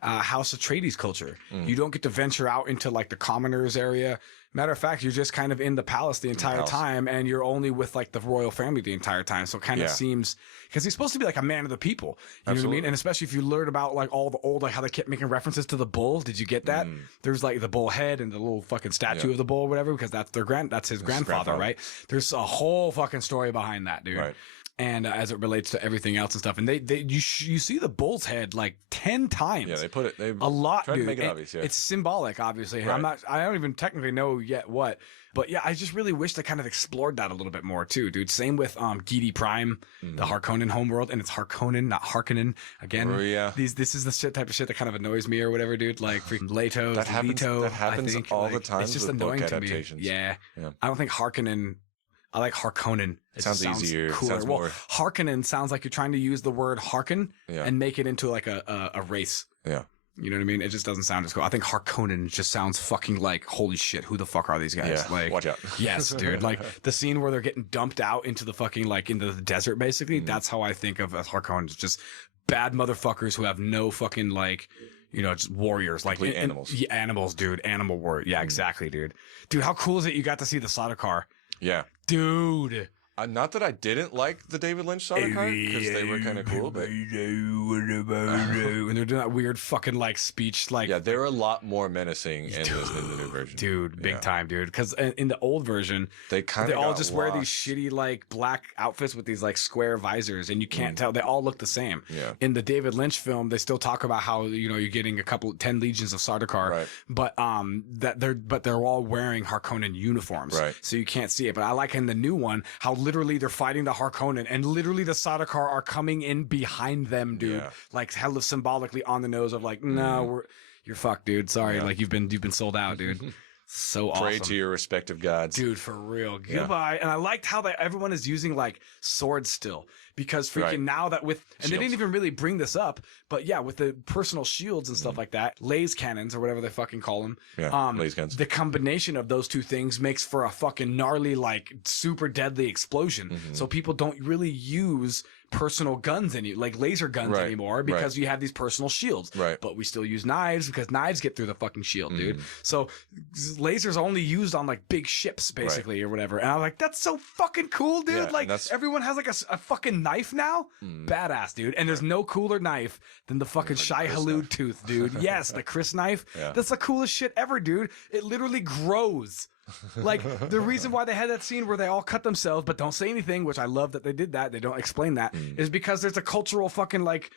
House Atreides culture. You don't get to venture out into like the commoners area. Matter of fact, you're just kind of in the palace the entire time, and you're only with like the royal family the entire time. So it kind of seems, because he's supposed to be like a man of the people. You know what I mean? And especially if you learn about like all the old, like how they kept making references to the bull. Did you get that? There's like the bull head and the little fucking statue of the bull or whatever, because that's his grandfather, right? There's a whole fucking story behind that, dude. Right. And as it relates to everything else and stuff, and you see the bull's head like 10 times. Yeah, they put it. They a lot, tried dude. to make it obvious. Yeah. It's symbolic, obviously. Right. I don't even technically know yet what, but yeah, I just really wish they kind of explored that a little bit more too, dude. Same with Gidi Prime, the Harkonnen homeworld, and it's Harkonnen, not Harkonnen. Again, this is the type of shit that kind of annoys me or whatever, dude. Like freaking Leto, that happens all the time. It's just annoying to me. Yeah, I don't think Harkonnen. I like Harkonnen. It sounds easier. Cooler. Sounds more... Harkonnen sounds like you're trying to use the word Harken and make it into like a race. Yeah. You know what I mean? It just doesn't sound as cool. I think Harkonnen just sounds fucking like, holy shit, who the fuck are these guys? Yeah, like, watch out. Yes, dude. Like the scene where they're getting dumped out into the fucking, like into the desert, basically. That's how I think of as Harkonnens. Just bad motherfuckers who have no fucking like, just warriors, like animals. Animals, dude. Animal warrior. Yeah, exactly, dude. Dude, how cool is it? You got to see the Sardaukar. Yeah. Dude. Not that I didn't like the David Lynch Sardaukar, because they were kind of cool, but... and they're doing that weird fucking like speech, like... Yeah, they're a lot more menacing in the new version. Dude, big time, dude. Because in the old version, they all just wear these shitty like black outfits with these like square visors, and you can't tell. They all look the same. Yeah. In the David Lynch film, they still talk about how you're getting 10 legions of Sardaukar, right. But they're all wearing Harkonnen uniforms, right. So you can't see it. But I like in the new one how literally they're fighting the Harkonnen, and literally the Sardaukar are coming in behind them, dude. Yeah. Like hella symbolically on the nose of like, no, you're fucked, dude. Sorry, like you've been sold out, dude. So awesome. Pray to your respective gods. Dude, for real. Goodbye. And I liked how everyone is using like swords still, because freaking now that with, and they didn't even really bring this up, but yeah, with the personal shields and stuff like that, laser cannons or whatever they fucking call them. Yeah, laser guns. The combination of those two things makes for a fucking gnarly, like super deadly explosion. So people don't really use personal guns like laser guns anymore, because you have these personal shields. Right. But we still use knives because knives get through the fucking shield, dude. So lasers are only used on like big ships basically or whatever. And I'm like, that's so fucking cool, dude. Yeah, like everyone has like a fucking knife now. Badass, dude. And there's no cooler knife than the fucking Shai Halud tooth, dude. Yes, the Chris knife. That's the coolest shit ever, dude. It literally grows. Like the reason why they had that scene where they all cut themselves but don't say anything, which I love that they did that, they don't explain that, is because there's a cultural fucking like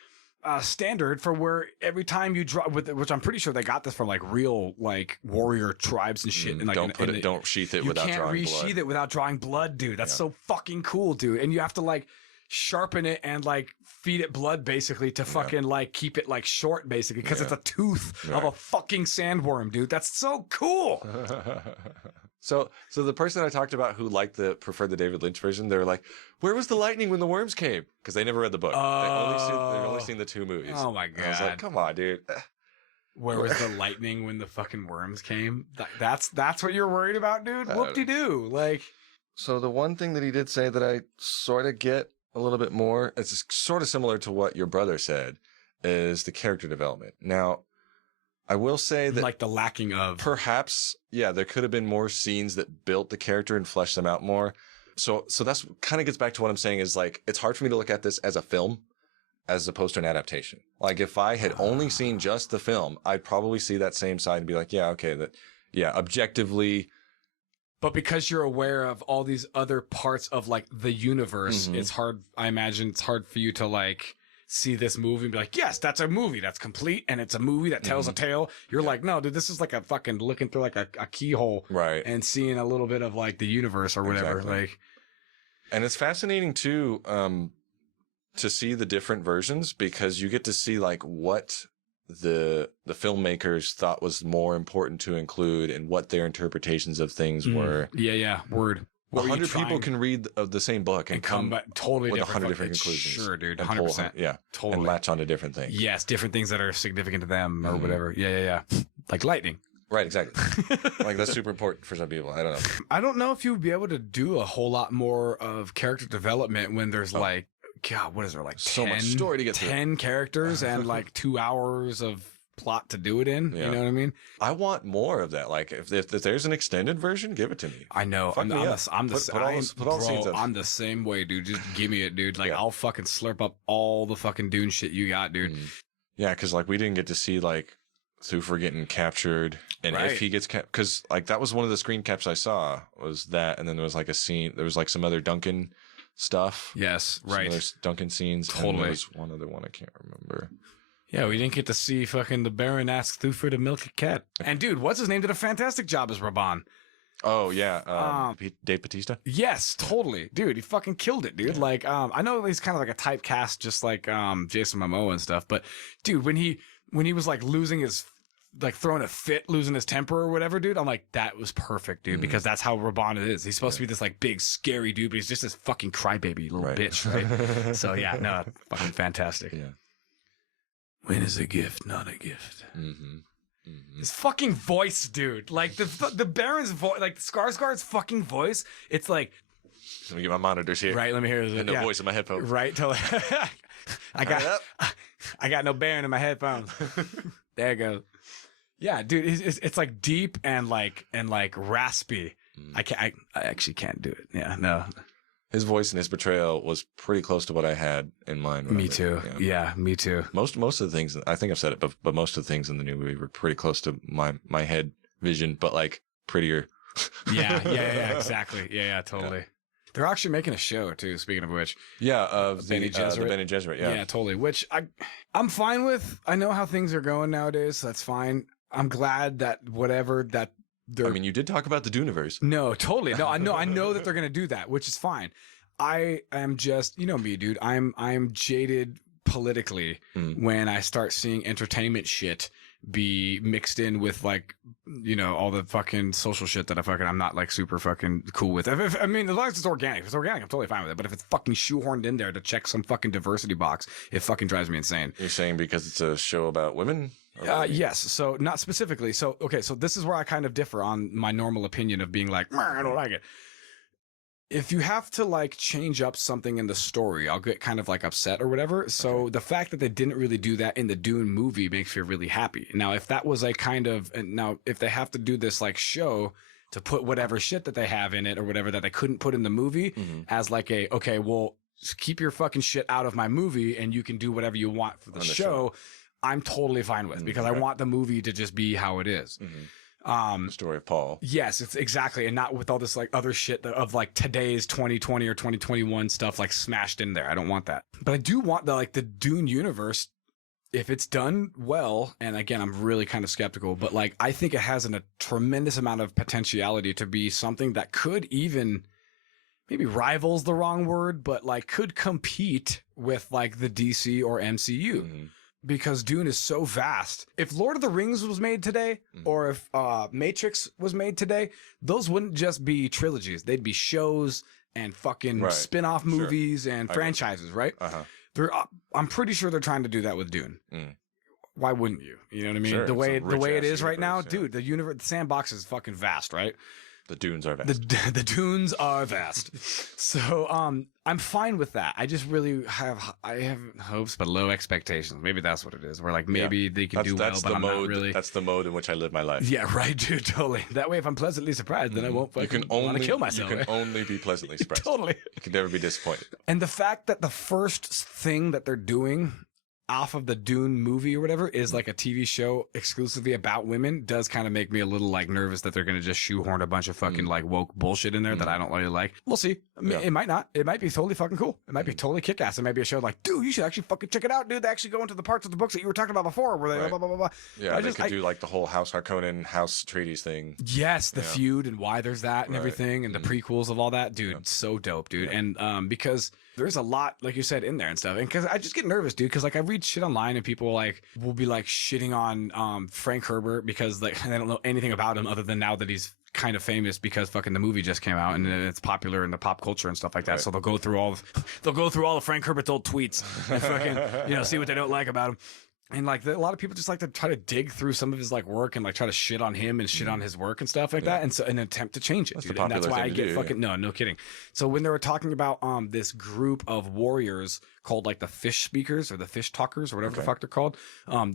standard for where every time you draw with which I'm pretty sure they got this from like real like warrior tribes and shit. And like don't sheath it without drawing blood. You can't resheath it without drawing blood, dude. That's so fucking cool, dude. And you have to like sharpen it and like feed it blood basically to fucking like keep it like short basically, because it's a tooth of a fucking sandworm, dude. That's so cool. So the person I talked about who preferred the David Lynch version, they were like, "Where was the lightning when the worms came?" Because they never read the book. They've only seen the 2 movies. Oh my god! I was like, "Come on, dude." Where was the lightning when the fucking worms came? That's what you're worried about, dude. Whoop-de-doo. Like, so the one thing that he did say that I sort of get a little bit more, it's sort of similar to what your brother said, is the character development. Now, I will say that like the lacking of perhaps, there could have been more scenes that built the character and fleshed them out more. So that's kind of gets back to what I'm saying is like, it's hard for me to look at this as a film as opposed to an adaptation. Like if I had only seen just the film, I'd probably see that same side and be like, objectively. But because you're aware of all these other parts of like the universe, it's hard. I imagine it's hard for you to like see this movie and be like, yes, that's a movie that's complete and it's a movie that tells a tale. You're like, no, dude, this is like a fucking looking through like a keyhole, right? And seeing a little bit of like the universe or whatever. Exactly. Like, and it's fascinating too, to see the different versions, because you get to see like what the filmmakers thought was more important to include and what their interpretations of things were. Word. 100 people can read the same book and come back totally with different 100 different conclusions. Sure, dude. 100%. Totally. And latch onto different things. Yes, different things that are significant to them or whatever. Yeah. Like lightning. Right, exactly. Like that's super important for some people. I don't know. I don't know if you would be able to do a whole lot more of character development when there's like, God, what is there, like so much story to get 10 characters and like 2 hours of plot to do it in. You know what I mean? I want more of that. Like if there's an extended version, give it to me. I know. I'm the same way, dude. Just give me it, dude. Like I'll fucking slurp up all the fucking Dune shit you got, dude. Yeah, because like we didn't get to see like Thufir getting captured, and if he gets because like that was one of the screen caps I saw was that, and then there was like a scene. There was like some other Duncan stuff. Yes, right. There's Duncan scenes. Totally. And there was one other one I can't remember. Yeah, we didn't get to see fucking the Baron ask Thufir to milk a cat. And dude, what's his name did a fantastic job as Raban. Oh yeah, Dave Bautista. Yes, totally, dude. He fucking killed it, dude. Like, I know he's kind of like a typecast, just like Jason Momoa and stuff. But dude, when he was like losing his, like throwing a fit, losing his temper or whatever, dude, I'm like, that was perfect, dude, because that's how Raban is. He's supposed to be this like big scary dude, but he's just this fucking crybaby little bitch, right? So yeah, no, fucking fantastic. Yeah. When is a gift not a gift? His fucking voice, dude. Like the Baron's voice, like Skarsgård's fucking voice. It's like, let me get my monitors here. Right, let me hear this. And no voice in my headphones. Right, I got no Baron in my headphones. There it goes. Yeah, dude, it's like deep and like raspy. I actually can't do it. Yeah, no. His voice and his portrayal was pretty close to what I had in mind. Me too. Yeah, me too. Most of the things, I think I've said it, but most of the things in the new movie were pretty close to my head vision, but like prettier. Yeah, exactly. Yeah, totally. Yeah. They're actually making a show too. Speaking of which, of the Bene Gesserit. Yeah, totally. Which I'm fine with. I know how things are going nowadays. So that's fine. I'm glad that whatever that. I mean, you did talk about the Duneverse. No, totally. No, I know that they're going to do that, which is fine. I am just, you know me, dude. I'm jaded politically when I start seeing entertainment shit be mixed in with like, you know, all the fucking social shit that I'm not like super fucking cool with. I mean, as long as it's organic, if it's organic, I'm totally fine with it. But if it's fucking shoehorned in there to check some fucking diversity box, it fucking drives me insane. You're saying because it's a show about women? Yes. So not specifically. So, okay. So this is where I kind of differ on my normal opinion of being like, I don't like it. If you have to like change up something in the story, I'll get kind of like upset or whatever. So the fact that they didn't really do that in the Dune movie makes me really happy. Now, if that was a kind of, now if they have to do this like show to put whatever shit that they have in it or whatever that they couldn't put in the movie as like a, okay, well, keep your fucking shit out of my movie and you can do whatever you want for the show. I'm totally fine with because I want the movie to just be how it is. The story of Paul. Yes, it's exactly. And not with all this like other shit of like today's 2020 or 2021 stuff like smashed in there. I don't want that. But I do want the Dune universe, if it's done well, and again, I'm really kind of skeptical, but like I think it has a tremendous amount of potentiality to be something that could even, maybe rivals the wrong word, but like could compete with like the DC or MCU. Because Dune is so vast. If Lord of the Rings was made today, or if Matrix was made today, those wouldn't just be trilogies. They'd be shows and fucking spin-off movies and franchises, right? I'm pretty sure they're trying to do that with Dune. Why wouldn't you? You know what I mean? The way it is right now, dude, the sandbox is fucking vast, right? The dunes are vast. The dunes are vast. So I'm fine with that. I just really have hopes but low expectations. Maybe that's what it is. Where like maybe they can do well, but I'm not really. That's the mode in which I live my life. Yeah, right, dude. Totally. That way, if I'm pleasantly surprised, then I won't fucking want to kill myself. You can only be pleasantly surprised. Totally. You can never be disappointed. And the fact that the first thing that they're doing off of the Dune movie or whatever is like a TV show exclusively about women does kind of make me a little like nervous that they're going to just shoehorn a bunch of fucking like woke bullshit in there that I don't really like. We'll see. I mean, it might not. It might be totally fucking cool. It might be totally kick-ass. It might be a show like, dude, you should actually fucking check it out, dude. They actually go into the parts of the books that you were talking about before where they blah, blah, blah, blah. Yeah, they could do like the whole House Harkonnen, House Atreides thing. Yes, the feud and why there's that and everything and the prequels of all that. Dude, so dope, dude. And because there's a lot, like you said, in there and stuff. And because I just get nervous, dude, because like I read shit online and people like will be like shitting on Frank Herbert because like they don't know anything about him other than now that he's kind of famous because fucking the movie just came out and it's popular in the pop culture and stuff like that. So they'll go through all of Frank Herbert's old tweets and fucking see what they don't like about him. And like a lot of people just like to try to dig through some of his like work and like try to shit on him and shit on his work and stuff like that. And so an attempt to change it. Dude. And that's why I get fucking no kidding. So when they were talking about this group of warriors called like the fish speakers or the fish talkers or whatever the fuck they're called,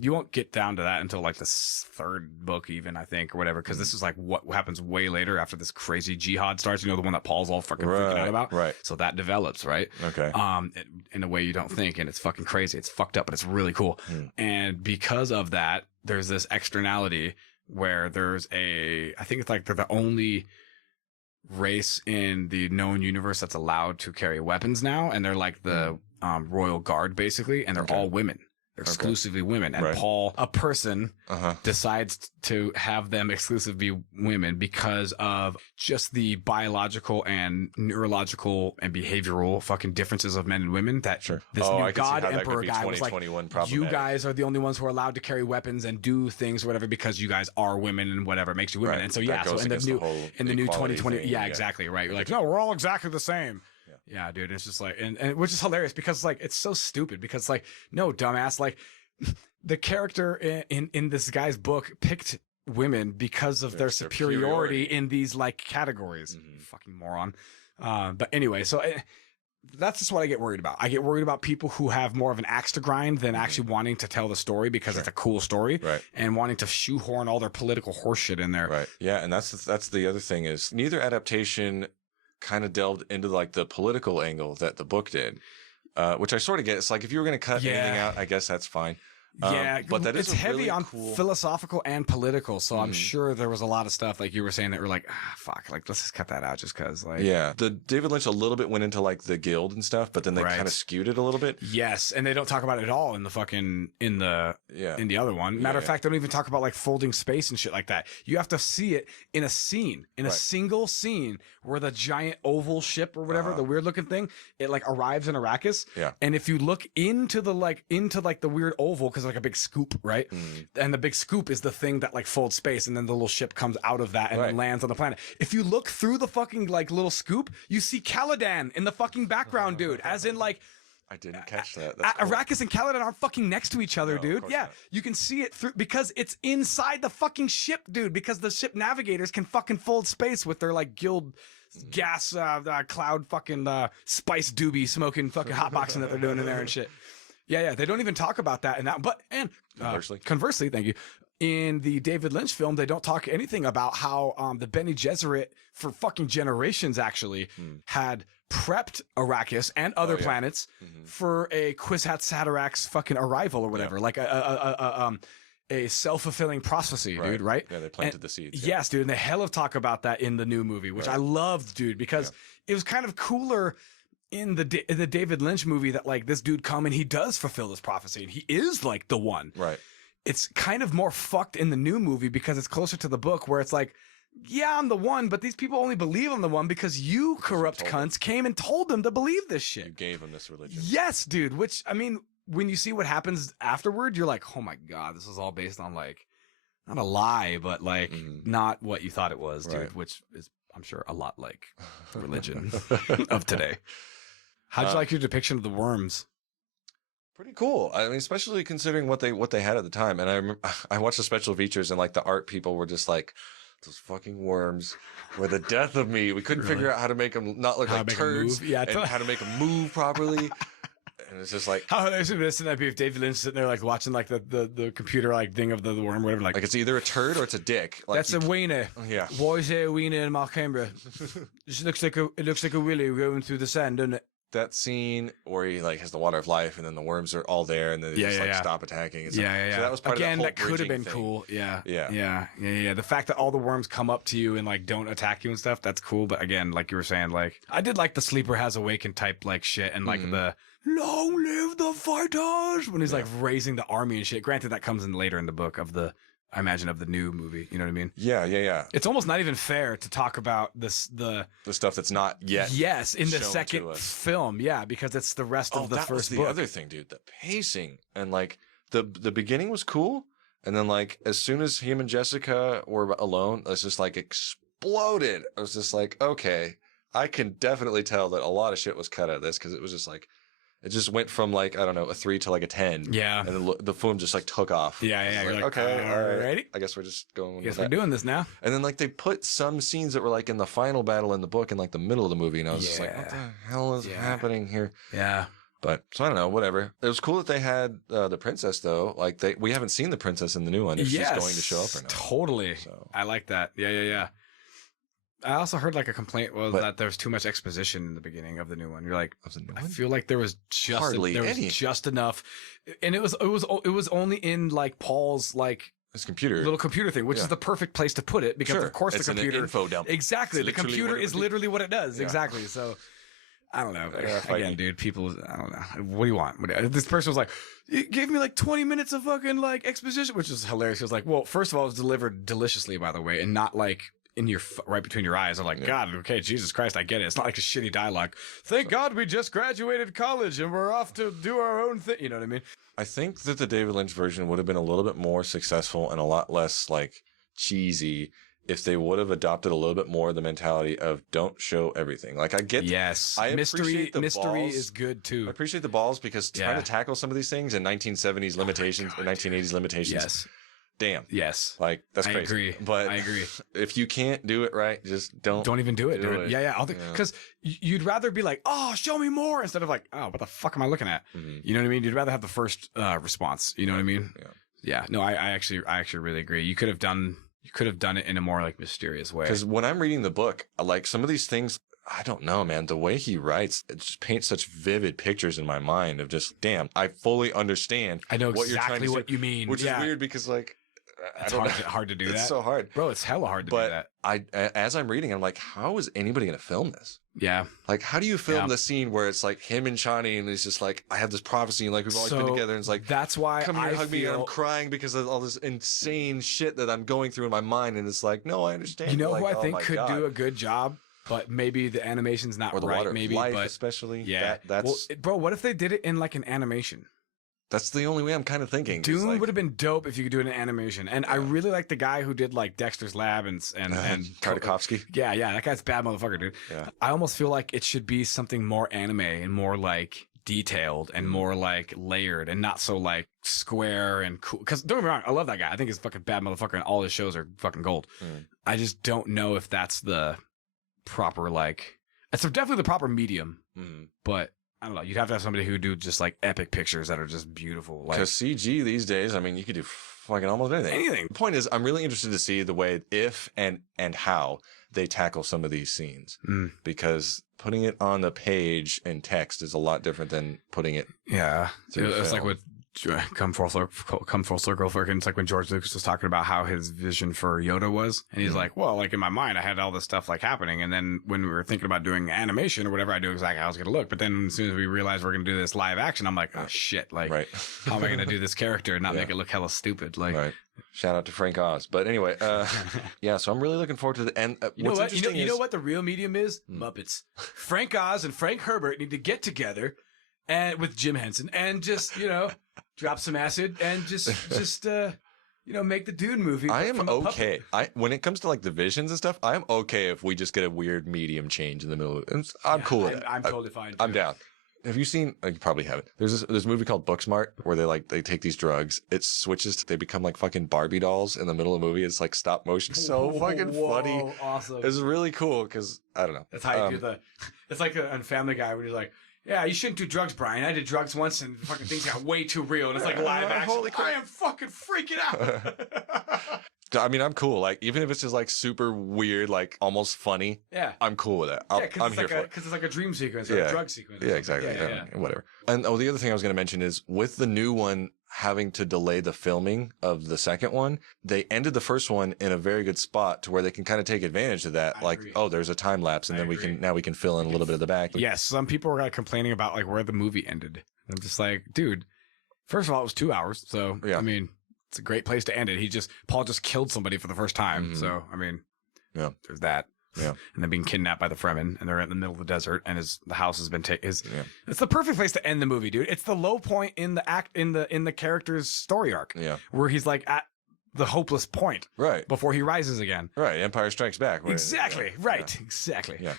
you won't get down to that until like the third book even, I think, or whatever, because this is like what happens way later after this crazy jihad starts, the one that Paul's all fucking freaking out about. Right. So that develops, right? Okay. In a way you don't think, and it's fucking crazy. It's fucked up, but it's really cool. And because of that, there's this externality where there's I think it's like they're the only race in the known universe that's allowed to carry weapons now. And they're like the royal guard, basically. And they're all women. They're exclusively women. And Paul, a person, decides to have them exclusively women because of just the biological and neurological and behavioral fucking differences of men and women that this new god emperor guy was like, you guys are the only ones who are allowed to carry weapons and do things or whatever because you guys are women and whatever makes you women. And so, so in the new 2020, exactly, right. You're like, no, we're all exactly the same. Yeah, dude, it's just like, and which is hilarious because like, it's so stupid because like, no, dumbass, like the character in this guy's book picked women because of their superiority in these like categories. Fucking moron. But anyway, so that's just what I get worried about. I get worried about people who have more of an axe to grind than actually wanting to tell the story because it's a cool story and wanting to shoehorn all their political horseshit in there. Right. Yeah. And that's the other thing is neither adaptation kind of delved into like the political angle that the book did, which I sort of get. It's like if you were going to cut anything out, I guess that's fine. Yeah, but that it's is a heavy really on cool... philosophical and political. So I'm sure there was a lot of stuff like you were saying that were like, fuck, like let's just cut that out just because. Like, yeah, the David Lynch a little bit went into like the guild and stuff, but then they kind of skewed it a little bit. Yes, and they don't talk about it at all in the fucking in the other one. Matter of fact, they don't even talk about like folding space and shit like that. You have to see it in a scene, in a single scene where the giant oval ship or whatever, the weird looking thing, it like arrives in Arrakis. Yeah, and if you look into the the weird oval, because like a big scoop, right? And the big scoop is the thing that like folds space, and then the little ship comes out of that and then lands on the planet. If you look through the fucking like little scoop, you see Caladan in the fucking background, dude. As in like, I didn't catch that. That's cool. Arrakis and Caladan aren't fucking next to each other, dude. Yeah, not. you can see it through because it's inside the fucking ship, dude. Because the ship navigators can fucking fold space with their like guild gas cloud fucking spice doobie smoking fucking hotboxing that they're doing in there and shit. Yeah, they don't even talk about that in that. But conversely, thank you. In the David Lynch film, they don't talk anything about how the Bene Gesserit for fucking generations actually had prepped Arrakis and other planets for a Kwisatz Haderach's fucking arrival or whatever, like a self-fulfilling prophecy, dude, right? Yeah, they planted the seeds. Yes, dude, and they hell of talk about that in the new movie, which I loved, dude, because it was kind of cooler in the David Lynch movie that like this dude come and he does fulfill this prophecy and he is like the one. Right. It's kind of more fucked in the new movie because it's closer to the book where it's like, yeah, I'm the one, but these people only believe I'm the one because you corrupt cunts came and told them to believe this shit. You gave them this religion. Yes, dude, which, I mean, when you see what happens afterward, you're like, oh my God, this is all based on like, not a lie, but like not what you thought it was, dude, which is, I'm sure, a lot like the religion of today. How'd you like your depiction of the worms? Pretty cool. I mean, especially considering what they had at the time. And I remember I watched the special features and like the art people were just like, those fucking worms were the death of me. We couldn't figure out how to make them not look like turds and how to make them move properly. And it's just like, how hilarious would that be if David Lynch sitting there like watching like the computer like thing of the worm, whatever, like it's either a turd or it's a dick. Like, that's a wiener. Yeah. Why is there a wiener in my camera? It looks like a willy going through the sand, doesn't it? That scene where he like has the water of life and then the worms are all there and then they just like stop attacking. So that was part of that could have been cool. Yeah. The fact that all the worms come up to you and like don't attack you and stuff, that's cool. But again, like you were saying, like I did like the sleeper has awakened type like shit and like the long live the fighters when he's like raising the army and shit. Granted, that comes in later in the book of the, I imagine, of the new movie. You know what I mean? Yeah. It's almost not even fair to talk about the stuff that's not yet. Yes, in the second film. Yeah, because it's the rest of the first book. The other thing, dude, the pacing and like the beginning was cool, and then like as soon as him and Jessica were alone, it's just like exploded. I was just like, okay, I can definitely tell that a lot of shit was cut out of this because it was just like. It just went from like, I don't know, a 3 to like a 10. Yeah. And then the film just like took off. Yeah. You're like, okay, all right. I guess we're just going. I guess we're doing this now. And then like they put some scenes that were like in the final battle in the book in like the middle of the movie. And I was just like, what the hell is happening here? Yeah. But so I don't know, whatever. It was cool that they had the princess though. Like we haven't seen the princess in the new one. If she's going to show up or not. Totally. So. I like that. Yeah. I also heard like a complaint that there was too much exposition in the beginning of the new one. You're like, I feel like there was just enough, and it was only in like Paul's like his computer little computer thing, which is the perfect place to put it because of course it's the computer an info dump. Exactly, the computer is literally what it does. Yeah. Exactly. So I don't know. Again, dude, people, I don't know. What do you want? This person was like, it gave me like 20 minutes of fucking like exposition, which is hilarious. It was like, well, first of all, it was delivered deliciously, by the way, and not like in your right between your eyes. I'm like, God, okay, Jesus Christ, I get it. It's not like a shitty dialogue. Thank God we just graduated college and we're off to do our own thing. You know what I mean? I think that the David Lynch version would have been a little bit more successful and a lot less like cheesy if they would have adopted a little bit more of the mentality of don't show everything. Like I get, mystery is good too. I appreciate the balls because trying to tackle some of these things in 1970s limitations or 1980s limitations. Yes. Damn. Yes. Like that's crazy. I agree. But I agree. If you can't do it right, just don't even do it. Yeah. Because you'd rather be like, oh, show me more instead of like, oh, what the fuck am I looking at? Mm-hmm. You know what I mean? You'd rather have the first response. You know what I mean? Yeah. No, I actually really agree. You could have done it in a more like mysterious way. Because when I'm reading the book, like some of these things, I don't know, man. The way he writes, it just paints such vivid pictures in my mind of just, damn, I fully understand. I know what exactly you're trying what you mean. which is weird because like, it's hard to do that. It's so hard, bro. It's hella hard to do that. As I'm reading, I'm like, how is anybody going to film this? Yeah. Like, how do you film the scene where it's like him and Chani and it's just like, I have this prophecy and like we've always been together and it's like, that's why come here, hug me, and I'm crying because of all this insane shit that I'm going through in my mind. And it's like, no, I understand. You know like, who I think could do a good job, but maybe the animation's not right. Maybe, life, but especially. Yeah. That's bro. What if they did it in like an animation? That's the only way I'm kind of thinking. Dune would have been dope if you could do it in animation. And I really like the guy who did like Dexter's Lab and Tartakovsky. Yeah, that guy's a bad motherfucker, dude. Yeah. I almost feel like it should be something more anime and more like detailed and more like layered and not so like square and cool. Because don't get me wrong, I love that guy. I think he's a fucking bad motherfucker and all his shows are fucking gold. I just don't know if that's the proper like. It's definitely the proper medium, but. I don't know. You'd have to have somebody who do just like epic pictures that are just beautiful. Because CG these days, I mean, you could do fucking almost anything. The point is, I'm really interested to see the way if and how they tackle some of these scenes, because putting it on the page in text is a lot different than putting it. Yeah, it's like with come full circle. Freaking, it's like when George Lucas was talking about how his vision for Yoda was, and he's like, "Well, like in my mind, I had all this stuff like happening, and then when we were thinking about doing animation or whatever, I knew exactly how I was going to look. But then as soon as we realized we're going to do this live action, I'm like, oh shit! Like, how am I going to do this character and not make it look hella stupid? Like, Shout out to Frank Oz. But anyway, yeah. So I'm really looking forward to the end. You know what? You know what the real medium is? Muppets. Frank Oz and Frank Herbert need to get together, and with Jim Henson, and just drop some acid and just make the Dune movie. I am okay. When it comes to like the visions and stuff, I am okay if we just get a weird medium change in the middle. I'm cool with it. I'm totally fine. Too. I'm down. Have you seen? You probably haven't. There's a movie called Booksmart where they take these drugs. It switches. They become like fucking Barbie dolls in the middle of the movie. It's like stop motion. So fucking funny. Awesome. It's really cool because I don't know. That's how you do the. It's like on Family Guy when he's like, yeah, you shouldn't do drugs, Brian. I did drugs once and fucking things got way too real. And it's like live action. Holy crap. I am fucking freaking out. I mean, I'm cool. Like, even if it's just like super weird, like almost funny. Yeah. I'm cool with it. I'm here for it. Because it's like a dream sequence or a drug sequence. Yeah, exactly. Yeah. Whatever. And the other thing I was going to mention is with the new one having to delay the filming of the second one, they ended the first one in a very good spot to where they can kind of take advantage of that. I agree. Oh, there's a time lapse, and then we can fill in a little bit of the back. Yes, some people were complaining about like where the movie ended. I'm just like, dude, first of all, it was 2 hours, so I mean, it's a great place to end it. Paul just killed somebody for the first time, so I mean, there's that. Yeah, and then being kidnapped by the Fremen, and they're in the middle of the desert, and the house has been taken. It's the perfect place to end the movie, dude. It's the low point in the act in the character's story arc. Yeah, where he's like at the hopeless point, right, before he rises again. Right, Empire Strikes Back. Exactly. Right. Yeah. Exactly. Yeah.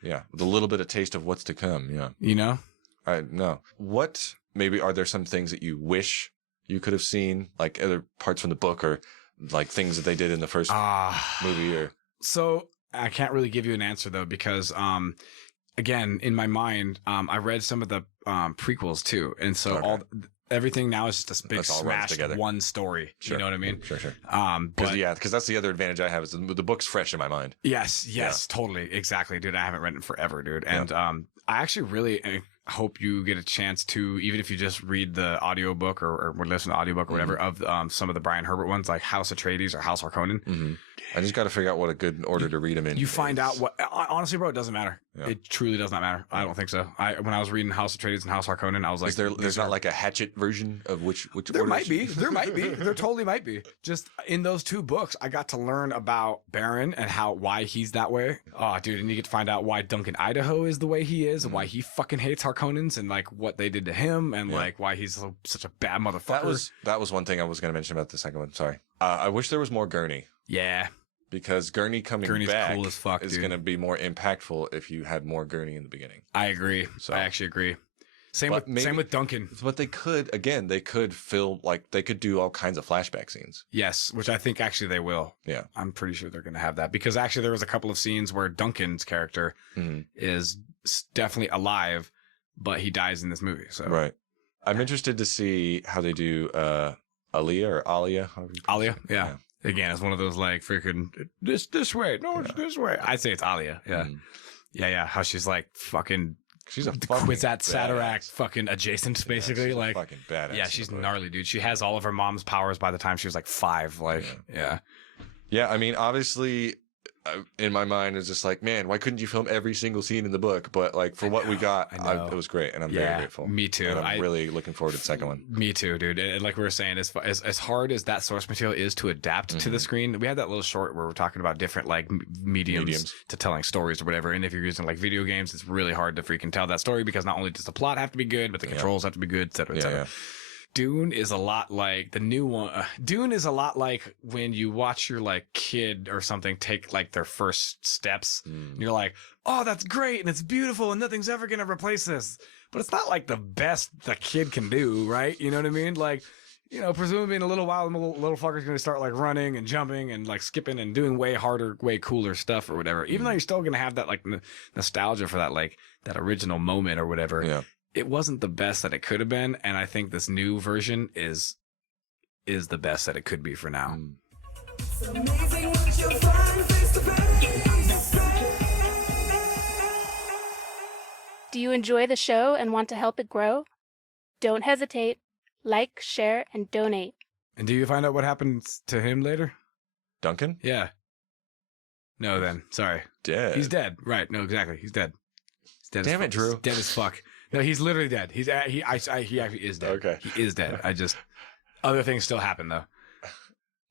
Yeah, with a little bit of taste of what's to come. Yeah. I know. What maybe are there some things that you wish you could have seen, like other parts from the book, or like things that they did in the first movie, or. So I can't really give you an answer though, because again, in my mind, I read some of the prequels too, and so everything now is just a big smash one story. Sure. You know what I mean? Sure. Because that's the other advantage I have is the book's fresh in my mind. Yes, totally, exactly, dude. I haven't read it in forever, dude, and I actually really hope you get a chance to, even if you just read the audiobook or listen to the audiobook or whatever of some of the Brian Herbert ones, like House Atreides or House Harkonnen. Mm-hmm. I just got to figure out what a good order to read them in. You find out what, honestly, bro, it doesn't matter. Yeah. It truly does not matter. I don't think so. When I was reading House Atreides and House Harkonnen, I was like, there's not like a hatchet version of which there might be. There might be. There totally might be. Just in those two books, I got to learn about Baron and why he's that way. Oh, dude. And you get to find out why Duncan Idaho is the way he is and why he fucking hates Harkonnens and like what they did to him and like why he's such a bad motherfucker. That was one thing I was going to mention about the second one. Sorry. I wish there was more Gurney. Yeah. Because Gurney's back cool as fuck, is going to be more impactful if you had more Gurney in the beginning. I agree. I actually agree. Same with Duncan. But they could do all kinds of flashback scenes. Yes, which I think actually they will. Yeah. I'm pretty sure they're going to have that because actually there was a couple of scenes where Duncan's character is definitely alive, but he dies in this movie. So right. I'm interested to see how they do Alia or Alia. Alia, yeah. Again, it's one of those like freaking this way. No, it's this way. I'd say it's Alia. Yeah. Yeah. How she's like fucking. She's a Kwisatz Haderach fucking adjacent, basically. She's like fucking badass. Yeah, she's gnarly, dude. She has all of her mom's powers by the time she was like 5. Like, yeah. I mean, obviously, in my mind, it's just like, man, why couldn't you film every single scene in the book? But like for what we got, it was great, and I'm very grateful. Me too. And I'm really looking forward to the second one. Me too, dude. And like we were saying, as hard as that source material is to adapt to the screen, we had that little short where we're talking about different like mediums to telling stories or whatever. And if you're using like video games, it's really hard to freaking tell that story because not only does the plot have to be good, but the controls have to be good, et cetera, et cetera. Dune is a lot like the new one. Dune is a lot like when you watch your like kid or something take like their first steps. And you're like, oh, that's great and it's beautiful and nothing's ever gonna replace this. But it's not like the best the kid can do, right? You know what I mean? Like, you know, presumably in a little while, the little fucker's gonna start like running and jumping and like skipping and doing way harder, way cooler stuff or whatever. Even though you're still gonna have that like nostalgia for that like that original moment or whatever. Yeah. It wasn't the best that it could have been, and I think this new version is the best that it could be for now. Do you enjoy the show and want to help it grow? Don't hesitate. Like, share, and donate. And do you find out what happens to him later? Duncan? Yeah. No, then. Sorry. Dead. He's dead. Right. No, exactly. He's dead. He's dead. Damn it, Drew. Dead as fuck. No, he's literally dead. He actually is dead. Okay. He is dead. Other things still happen though.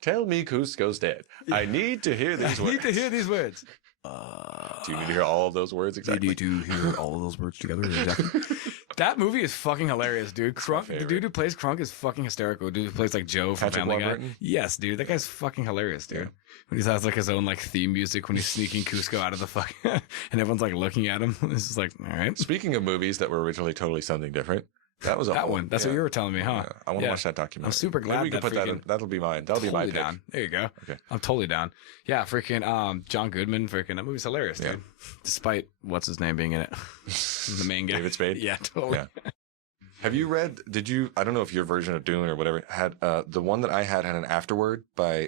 Tell me Cusco's dead. I need to hear these words. I need to hear these words. Do you need to hear all of those words exactly? You need to hear all of those words together exactly. That movie is fucking hilarious, dude. Krunk, the dude who plays Krunk is fucking hysterical. Dude who plays like Joe from Family Guy. Yes, dude. That guy's fucking hilarious, dude. Yeah. When he has like his own like theme music when he's sneaking Cusco out of the fuck and everyone's like looking at him. It's just like, all right. Speaking of movies that were originally totally something different, that was that one. That's what you were telling me, huh? Yeah. I want to watch that documentary. I'm super glad we can put that in. That'll be mine. That'll be my pick. Down. There you go. Okay. I'm totally down. Yeah, freaking John Goodman, freaking that movie's hilarious, dude. Despite what's his name being in it. The main guy. David Spade? Yeah, totally. Yeah. Have you read, I don't know if your version of Dune or whatever had, the one that I had an afterword by,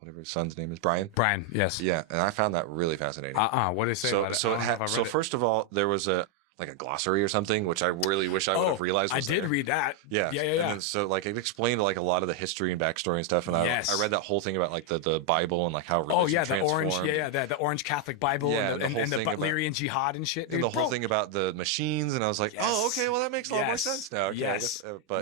whatever his son's name is, Brian? Brian, yes. Yeah, and I found that really fascinating. What did it say about it? So first of all, there was a glossary or something, which I really wish I would have realized was did read that. Yeah. And then, so like it explained like a lot of the history and backstory and stuff. And I read that whole thing about like the Bible and like how religion transformed. The orange Catholic Bible and the Butlerian jihad and shit. Dude. And the whole thing about the machines. And I was like, oh, okay, well that makes a lot more sense now. Okay,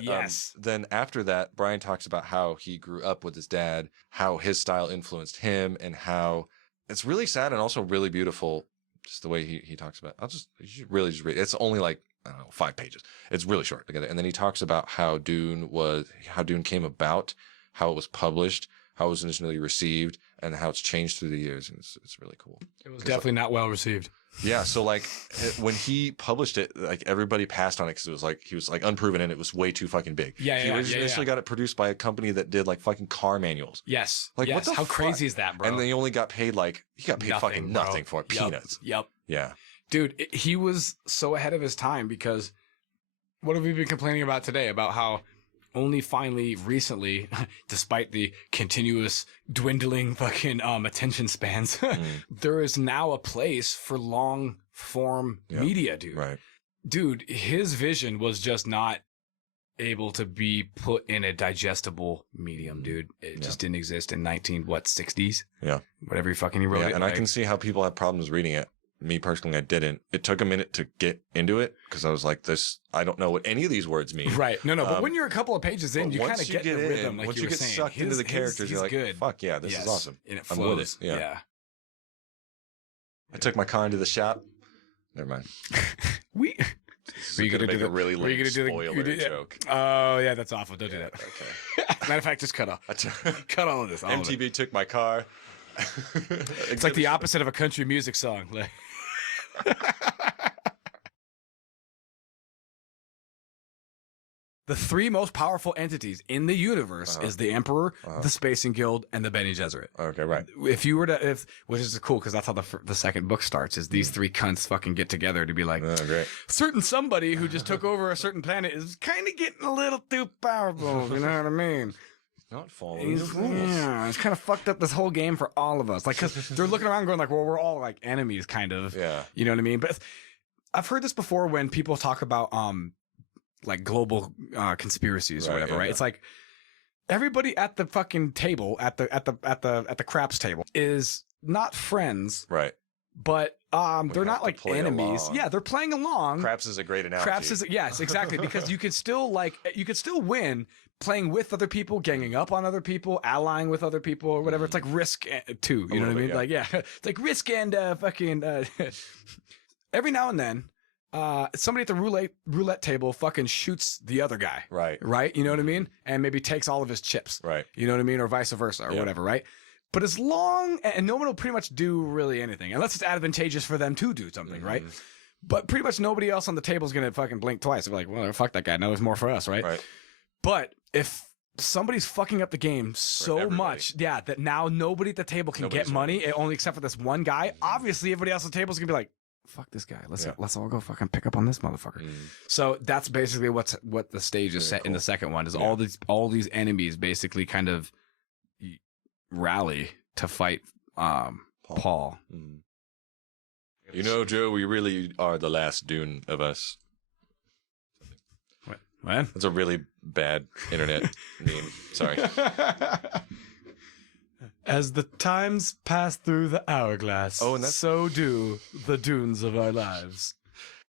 yes. Then after that, Brian talks about how he grew up with his dad, how his style influenced him, and how it's really sad and also really beautiful. Just the way he talks about it. You should really just read it. It's only like, I don't know, 5 pages. It's really short. And then he talks about how Dune came about, how it was published, how it was initially received, and how it's changed through the years. And it's really cool. It was definitely not well received. Yeah. So like when he published it, like everybody passed on it because it was like, he was like unproven and it was way too fucking big. He initially got it produced by a company that did like fucking car manuals. Yes. Like what the How crazy is that, bro? And they only got paid fucking nothing for it. Peanuts. Yep. Yeah. Dude, he was so ahead of his time because what have we been complaining about today? About how only finally recently, despite the continuous dwindling fucking attention spans, there is now a place for long form media, dude. Right. Dude, his vision was just not able to be put in a digestible medium, dude. It just didn't exist in 60s? Yeah. Whatever he wrote it. And I can see how people have problems reading it. Me personally, I didn't. It took a minute to get into it because I was like, I don't know what any of these words mean. Right. No. But when you're a couple of pages in, you kind of get the rhythm. Like once you get saying. Sucked into the characters, you're like, good. Fuck yeah, this is awesome. And it flows. I'm with it. Yeah. I took my car into the shop. Never mind. Were you gonna do a really lame spoiler joke? Oh yeah, that's awful. Don't do that. Okay. Matter of fact, just cut off. Cut all of this. MTV took my car. It's like the opposite of a country music song. Like. The 3 most powerful entities in the universe is the Emperor, the Spacing Guild, and the Bene Gesserit. Okay, right. If you were to, which is cool because that's how the second book starts. Is these 3 cunts fucking get together to be like, certain somebody who just took over a certain planet is kind of getting a little too powerful. You know what I mean? Not following the rules. Yeah, it's kind of fucked up this whole game for all of us. Like, because they're looking around going like, well, we're all like enemies, kind of. Yeah. You know what I mean? But I've heard this before when people talk about like global conspiracies or whatever, right? It's like everybody at the fucking table, at the craps table, is not friends, Right. but they're not like enemies. Along. Yeah, they're playing along. Craps is a great analogy. Craps is, yes, exactly, because you could still win playing with other people, ganging up on other people, allying with other people or whatever. It's like Risk too, you know what I mean? Like, yeah, it's like Risk and fucking every now and then somebody at the roulette table fucking shoots the other guy. Right? You know what I mean? And maybe takes all of his chips. Right. You know what I mean? Or vice versa or whatever, right? But as long, and no one will pretty much do really anything, unless it's advantageous for them to do something, right? But pretty much nobody else on the table is going to fucking blink twice. They're like, well, fuck that guy. Now there's more for us, right? But if somebody's fucking up the game so much, that now nobody at the table can get money, only except for this one guy, obviously everybody else at the table is going to be like, fuck this guy. Let's all go fucking pick up on this motherfucker. So that's basically what the stage is set in the second one, is all these enemies basically kind of rally to fight Paul. You know, Joe, we really are the last Dune of us. What? That's a really bad internet meme. Sorry. As the times pass through the hourglass, so do the dunes of our lives.